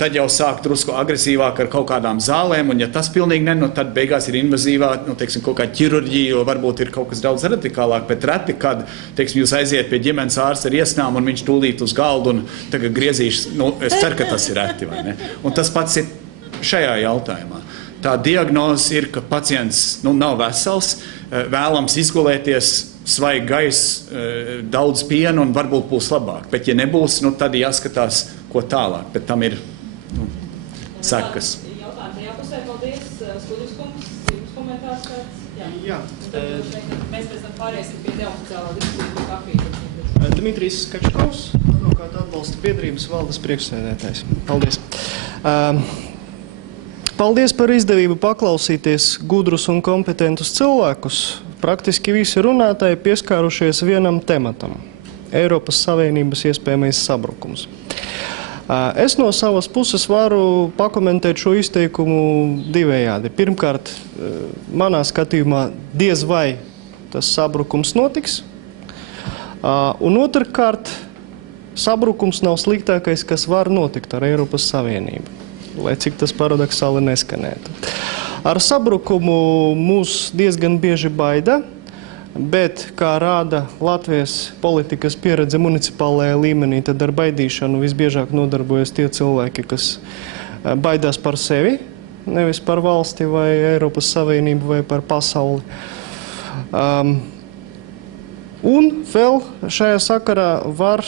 tad jau sāk drusku agresīvāk ar kaut kādām zālēm, un ja tas pilnīgi tad beigās ir invazīvā, teiksim, kaut kā ķirurģija, jo varbūt ir kaut kas daudz radikālāk, bet reti, kad, teiksim, jūs aiziet pie ģimenes ārsta ar iesnām, un viņš tūlīt uz galdu, un tagad griezīšas, es ceru, ka tas ir reti, vai ne? Un tas pats ir šajā jautājumā. Tā diagnoze ir, ka pacients nav vesels, vēlams izgulēties, svaigi gaiss, daudz piena un varbūt būs labāk. Bet ja nebūs, tad jāskatās, ko tālāk. Bet tam ir sekas. Jautājums tajā pusē, paldies. Skudus kungs, jums komentārs kāds? Jā. Mēs pēc tam pāriesim pie neoficiālā diskusija par kafiju. Dmitrijs Kačkovs, advokāta atbalsta biedrības valdes priekšsēdētājs. Paldies. Paldies par izdevību paklausīties gudrus un kompetentus cilvēkus. Praktiski visi runātāji pieskārušies vienam tematam – Eiropas Savienības iespējamais sabrukums. Es no savas puses varu pakomentēt šo izteikumu divējādi. Pirmkārt, manā skatījumā diez vai tas sabrukums notiks. Un otrkārt, sabrukums nav sliktākais, kas var notikt ar Eiropas Savienību, lai cik tas paradoksāli neskanētu. Ar sabrukumu mūs diezgan bieži baida, bet, kā rāda Latvijas politikas pieredze municipālajā līmenī, tad ar baidīšanu visbiežāk nodarbojas tie cilvēki, kas baidās par sevi, nevis par valsti vai Eiropas Savienību vai par pasauli. Un vēl šajā sakarā var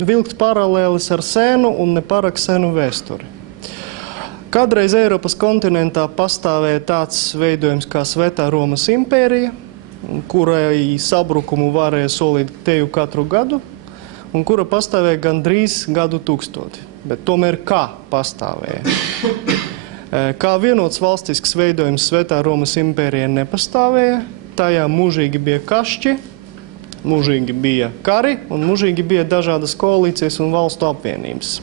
vilkt paralēlis ar senu un nepārāk senu vēsturi. Kādreiz Eiropas kontinentā pastāvēja tāds veidojums kā Svētā Romas impērija, kurai sabrukumu varēja solīt teju katru gadu, un kura pastāvēja gandrīz gadu tūkstoti. Bet tomēr kā pastāvēja? Kā vienots valstisks veidojums Svētā Romas impērija nepastāvēja, tajā mūžīgi bija kašķi, mūžīgi bija kari un mūžīgi bija dažādas koalīcijas un valstu apvienības.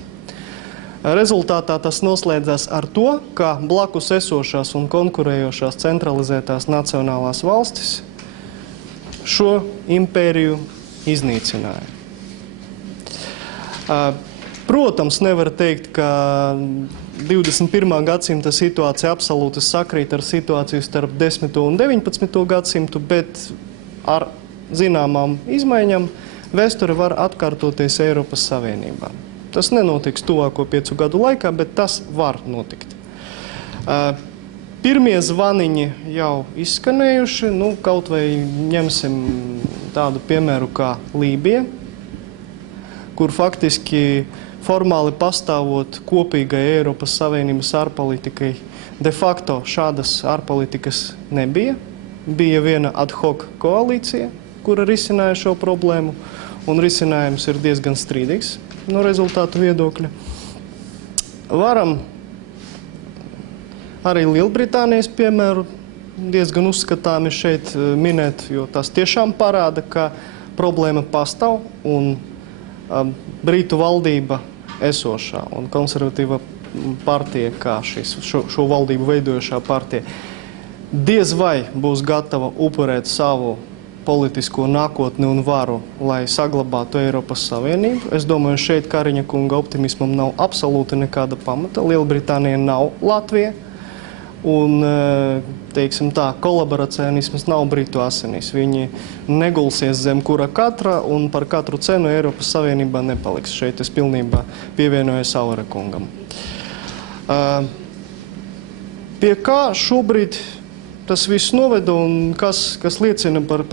Rezultātā tas noslēdzās ar to, ka blakus esošās un konkurējošās centralizētās nacionālās valstis šo impēriju iznīcināja. Protams, nevar teikt, ka 21. gadsimta situācija absolūti sakrīt ar situāciju starp 10. un 19. gadsimtu, bet ar zināmām izmaiņām vēsture var atkārtoties Eiropas Savienībā. Tas nenotiks tuvāko 5 gadu laikā, bet tas var notikt. Pirmie zvaniņi jau izskanējuši, kaut vai ņemsim tādu piemēru kā Lībija, kur faktiski formāli pastāvot kopīgai Eiropas Savienības ārpolitikai, de facto šādas ārpolitikas nebija. Bija viena ad hoc koalīcija, kura risināja šo problēmu, un risinājums ir diezgan strīdīgs no rezultātu viedokļa. Varam arī Lielbritānijas piemēru diezgan uzskatāmi šeit minēt, jo tas tiešām parāda, ka problēma pastāv un Brītu valdība esošā un konservatīva partija, kā šo valdību veidojošā partija, diez vai būs gatava upurēt savu politisko nākotni un varu, lai saglabātu Eiropas Savienību. Es domāju, šeit Kariņa kunga optimismam nav absolūti nekāda pamata. Lielbritānija nav Latvija. Un, teiksim tā, kolaboracionisms nav Britu asinīs. Viņi negulsies zem kura katra un par katru cenu Eiropas Savienībā nepaliks. Šeit es pilnībā pievienoju Saura kungam. Pie kā šobrīd tas viss noveda un kas liecina par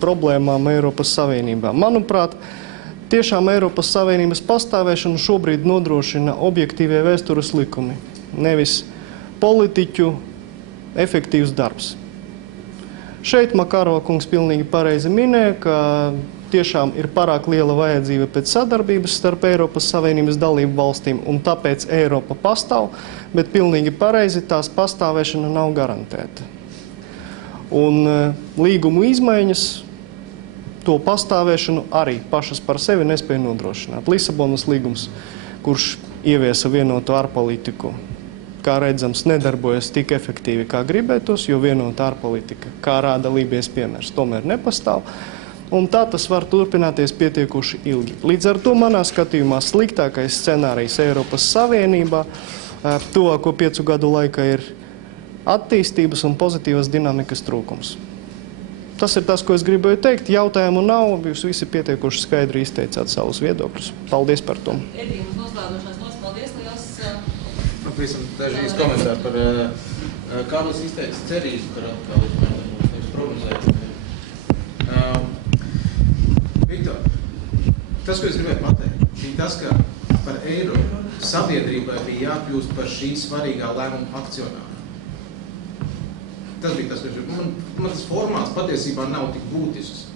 problēmām Eiropas Savienībā? Manuprāt, tiešām Eiropas Savienības pastāvēšanu šobrīd nodrošina objektīvie vēstures likumi, nevis politiķu efektīvs darbs. Šeit Makarova kungs pilnīgi pareizi minēja, ka tiešām ir pārāk liela vajadzība pēc sadarbības starp Eiropas Savienības dalību valstīm, un tāpēc Eiropa pastāv, bet pilnīgi pareizi tās pastāvēšana nav garantēta. Un līgumu izmaiņas to pastāvēšanu arī pašas par sevi nespēja nodrošināt. Lisabonas līgums, kurš ieviesa vienotu ārpolitiku, kā redzams, nedarbojas tik efektīvi, kā gribētos, jo vienota ārpolitika, kā rāda Lībijas piemērs, tomēr nepastāv. Un tā tas var turpināties pietiekoši ilgi. Līdz ar to manā skatījumā sliktākais scenārijs Eiropas Savienībā tuvāko 5 gadu laikā ir attīstības un pozitīvas dinamikas trūkums. Tas ir tas, ko es gribēju teikt. Jautājumu nav, jūs visi pietiekoši skaidri izteicāt savus viedokļus. Paldies par to. Edījums noslēdošais nos, paldies liels. Visam dažīs komentāri par Kārlis izteica cerības, par atkal nevis prognozēt. Viktor, tas, ko es gribēju pateikt, bija tas, ka par eiro sabiedrībai bija jākļūst par šī svarīgā lēmuma akcionāru. Tas bija tas, ka man tas formāts patiesībā nav tik būtisks,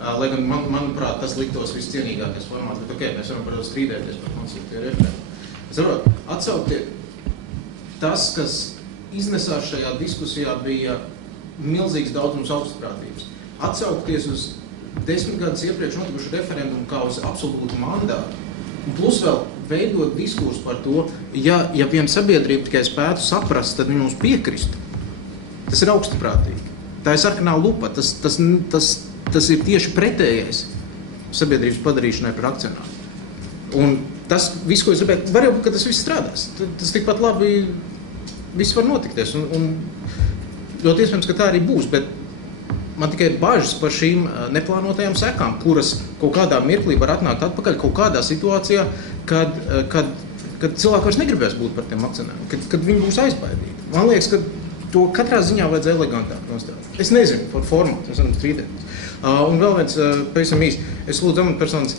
lai gan, manuprāt, tas liktos viscienīgākais formāts, bet ok, mēs varam par to strīdēties par konstruktīvu referendumu. Es varu atsaukties, tas, kas iznesās šajā diskusijā, bija milzīgs daudzums augstprātības. Atsaukties uz 10 gadus iepriekš notikušu referendumu kā uz absolūtu mandātu, Un plus vēl veidot diskursu par to, ja viena sabiedrība tikai spētu saprast, tad viņi mums piekristu. Tas ir augstaprātīgi. Tā ir sarkanā lupa, tas ir tieši pretējais sabiedrības padarīšanai par akcionāru. Un tas viss, ko es gribēju, var jau, ka tas viss strādās. Tas tikpat labi viss var notikties. Un ļoti iespējams, ka tā arī būs, bet man tikai ir bažas par šīm neplānotajām sekām, kuras kaut kādā mirklī var atnākt atpakaļ kaut kādā situācijā, kad cilvēki vairs negribēs būt par tiem akcionāriem, kad viņi būs aizbaidīti. Man liekas, ka to katrā ziņā vajadzēja elegantāk nostādīt. Es nezinu par formātu, mēs varam strīdēties. Un vēl viens pavisam īsti. Es lūdzu amatpersonas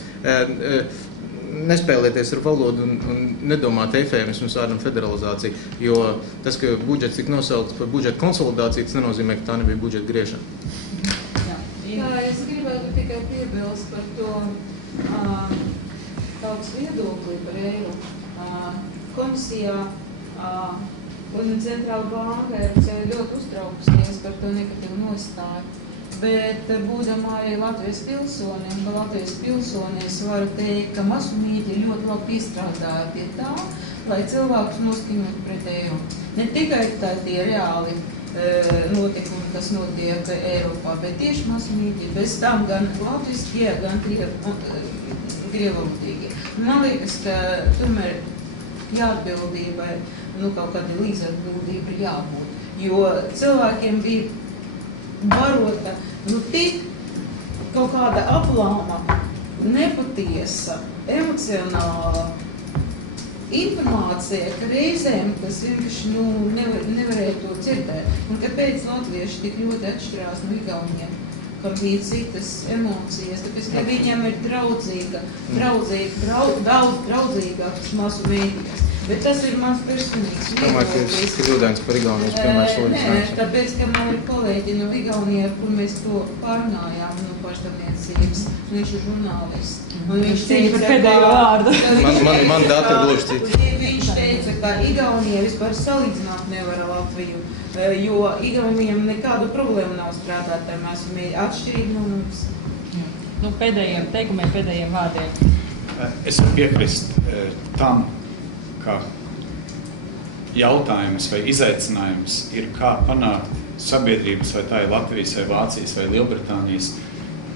nespēlēties ar valodu un nedomāt eifēmismus vārdam federalizāciju, jo tas, ka budžets tika nosaukts par budžeta konsolidāciju, tas nenozīmē, ka tā nebija budžeta griešana. Jā, es gribētu tikai piebilst par to tautas viedokli par eiro. Komisijā un centrāla banka ir ļoti uztraukusies par to negatīvu nostāju. Bet būdamā arī Latvijas pilsoniem, ka Latvijas pilsonēs varu teikt, ka masu mīdija ļoti labi piestrādāja pie tā, lai cilvēkus noskaņot pret eiro. Ne tikai tā tie reāli notikumi, kas notiek Eiropā, bet tieši masu mīdija. Bez tam gan latviskie, gan krievvalodīgie. Man liekas, ka tomēr jāatbildībai, kaut kāda līdzatbildība ir jābūt. Jo cilvēkiem bija barota, tik kaut kāda aplāma, nepatiesa, emocionāla informācija, ka reizēm tas vienkārši nevarēja to dzirdēt. Un kāpēc latvieši tik ļoti atšķirās no igauniem, kam bija citas emocijas, tāpēc, ka viņam ir daudz draudzīgākas masu mēdījās. Bet tas ir mans personīgs viedoklis. Domāju, ka ir kļūdains par Igaunijas piemērs loģis. Nē, tāpēc, ka man ir kolēģi no Igaunijas, kur mēs to pārunājām no pašdarbniecības. Viņš ir žurnālists. Un viņš teica, pēdējo vārdu. Man dati ir gluži citi. Viņš teica, ka Igaunija vispār salīdzināt nevar ar Latviju, jo Igaunijam nekādu problēmu nav strādāt ar masu mēdī. Atšķirīgi no mums. Pēdējiem teikumiem, pēdējiem vārdiem. Es varu piekrist tam, ka jautājums vai izaicinājums ir, kā panākt sabiedrības, vai tā ir Latvijas, vai Vācijas, vai Lielbritānijas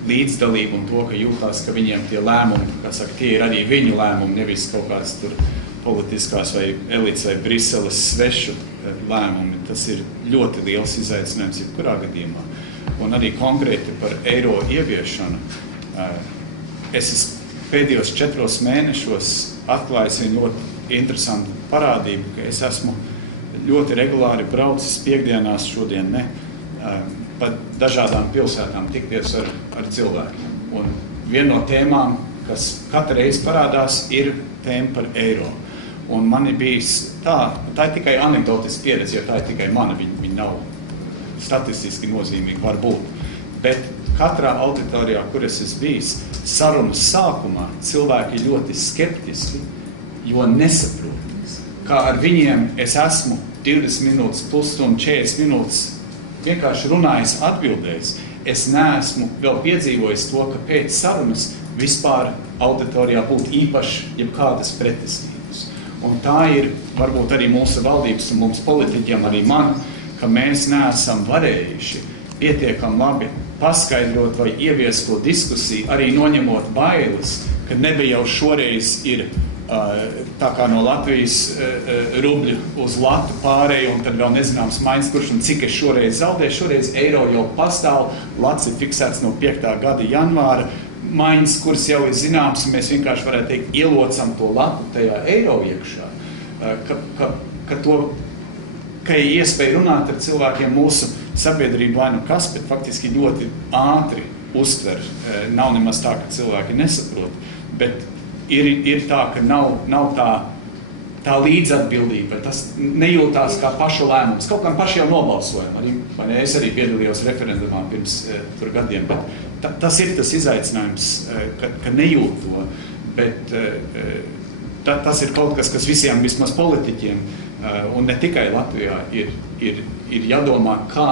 līdzdalību un to, ka jūtās, ka viņiem tie lēmumi, kā saka, tie ir arī viņu lēmumi, nevis kaut kāds tur politiskās vai elites vai Briseles svešu lēmumi. Tas ir ļoti liels izaicinājums jebkurā gadījumā. Un arī konkrēti par eiro ieviešanu. Es pēdējos 4 mēnešos atklājis vienu ļoti interesantu parādību, ka es esmu ļoti regulāri braucis piekdienās, šodien ne, pa dažādām pilsētām tikties ar cilvēkiem. Un viena no tēmām, kas katru reizi parādās, ir tēma par eiro. Un man ir bijis tā ir tikai anekdotiska pieredze, jo tā ir tikai mana, viņa nav statistiski nozīmīga, varbūt. Bet katrā auditorijā, kur es esmu bijis, sarunas sākumā cilvēki ļoti skeptiski, jo nesaprot, kā ar viņiem es esmu 20 minūtes, pusstundu, 40 minūtes vienkārši runājis, atbildējis. Es neesmu vēl piedzīvojis to, ka pēc sarunas vispār auditorijā būtu īpaši jebkādas pretestības. Un tā ir varbūt arī mūsu valdības un mums politiķiem, arī man, ka mēs neesam varējuši pietiekami labi paskaidrot vai ieviest to diskusiju, arī noņemot bailes, ka nebija jau šoreiz ir tā kā no Latvijas rubļu uz latu pārēju, un tad vēl nezināms maiņas kurš, un cik es šoreiz zaudēju. Šoreiz eiro jau pastāv, lats ir fiksēts no 5. gada janvāra, maiņas kurs jau ir zināms, un mēs vienkārši varētu teikt, ielocam to latu tajā eiro iekšā. Ka ir iespēja runāt ar cilvēkiem mūsu sabiedrību vai nu kas, bet faktiski ļoti ātri uztver. Nav nemaz tā, ka cilvēki nesaprot, bet ir tā, ka nav tā līdzatbildība, tas nejūtās kā pašu lēmums. Kaut kā paši jau nobalsojam, es arī piedalījos referendumā pirms gadiem, bet tas ir tas izaicinājums, ka nejūt to, bet tas ir kaut kas visiem, vismaz politiķiem, un ne tikai Latvijā, ir jādomā, kā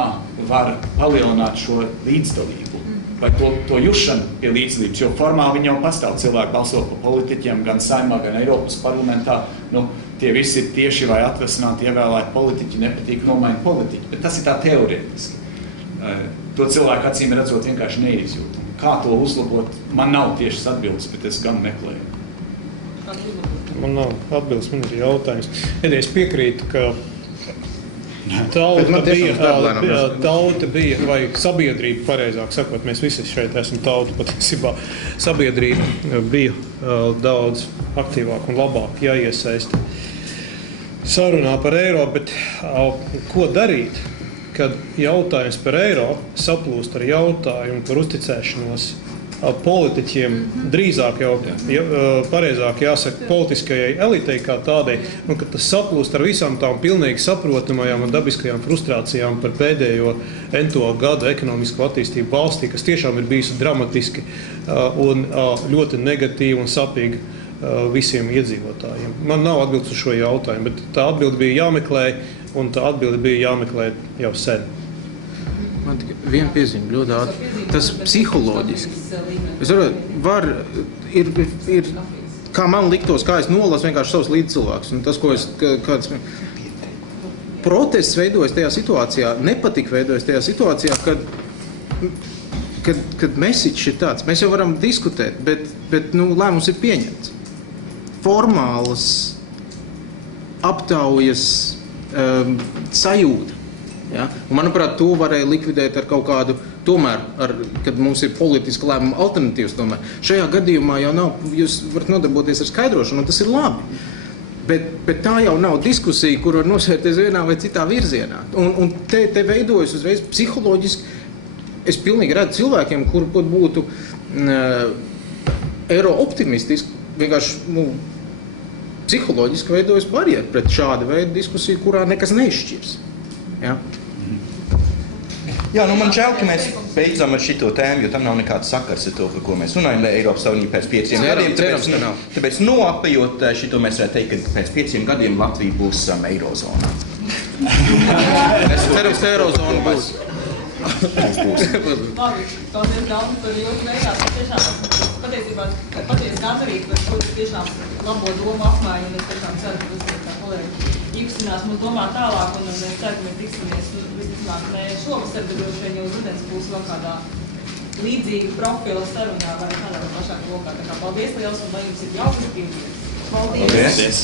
var palielināt šo līdzdalību. vai to jušanu pie līdzdalības, jo formāli viņi jau pastāv, cilvēki balso par politiķiem gan Saeimā, gan Eiropas parlamentā, tie visi ir tieši vai atvesināti ievēlēti politiķi, nepatīk nomaina politiķi, bet tas ir tā teorētiski. To cilvēku acīm redzot vienkārši neizjūt. Kā to uzlabot, man nav tiešas atbildes, bet es gan meklēju. Man nav atbildes, man ir jautājums. Es piekrītu, ka tauta bija, vai sabiedrība, pareizāk sakot, mēs visi šeit esam tauta, patiesībā sabiedrība bija daudz aktīvāk un labāk jāiesaista sarunā par eiro, bet ko darīt, kad jautājums par eiro saplūst ar jautājumu par uzticēšanos politiķiem, drīzāk jau pareizāk jāsaka politiskajai elitei kā tādai, un kad tas saplūst ar visām tām pilnīgi saprotamajām un dabiskajām frustrācijām par pēdējo ento gadu ekonomisko attīstību valstī, kas tiešām ir bijusi dramatiski un ļoti negatīva un sapīga visiem iedzīvotājiem. Man nav atbildes uz šo jautājumu, bet tā atbilde bija jāmeklē, un tā atbilde bija jāmeklē jau sen. Man tikai viena piezīme, ļoti ātri. Tas psiholoģiski. Es varu, ir, kā man liktos, kā es nolasu vienkārši savus līdzcilvēkus. Un tas, ko kāds protests veidojas tajā situācijā, nepatika veidojas tajā situācijā, kad message ir tāds. Mēs jau varam diskutēt, bet lēmums ir pieņemts. Formālas aptaujas sajūta. Ja? Un, manuprāt, to varēja likvidēt ar kaut kādu, tomēr, kad mums ir politiska lēmuma alternatīvas tomēr. Šajā gadījumā jau nav, jūs varat nodarboties ar skaidrošanu, un tas ir labi. Bet tā jau nav diskusija, kur var nosvērties vienā vai citā virzienā. Un te veidojas uzreiz psiholoģiski, es pilnīgi redzu cilvēkiem, kuri būtu eiro optimistiski, vienkārši, psiholoģiski veidojas barjeri pret šādu veidu diskusiju, kurā nekas neizšķirs. Ja? Jā, man žēl, ka mēs beidzam ar šito tēmu, jo tam nav nekāds sakars ar to, par ko mēs runājam, lai Eiropas Savienība pēc 5 gadiem. Tāpēc apējot šito mēs varētu teikt, ka pēc 5 gadiem Latvija būs Eirozonā. Es cerams, ka Eirozona būs. Labi, paldies daudz par jūsu veikās. Patiesībā patiesi gandarīt par šo tiešām labo domu apmaiņu, un es tiešām ceru, ka jūs kā kolēģi īksinās mums domāt tālāk, un es ceru, ka mēs tiksimies visticamāk ne šovasar, bet droši vien jau rudens būs vēl kādā līdzīga profila sarunā vai kādā pašā lokā. Tā kā paldies liels, un lai jums ir jaukas brīvdienas. Paldies!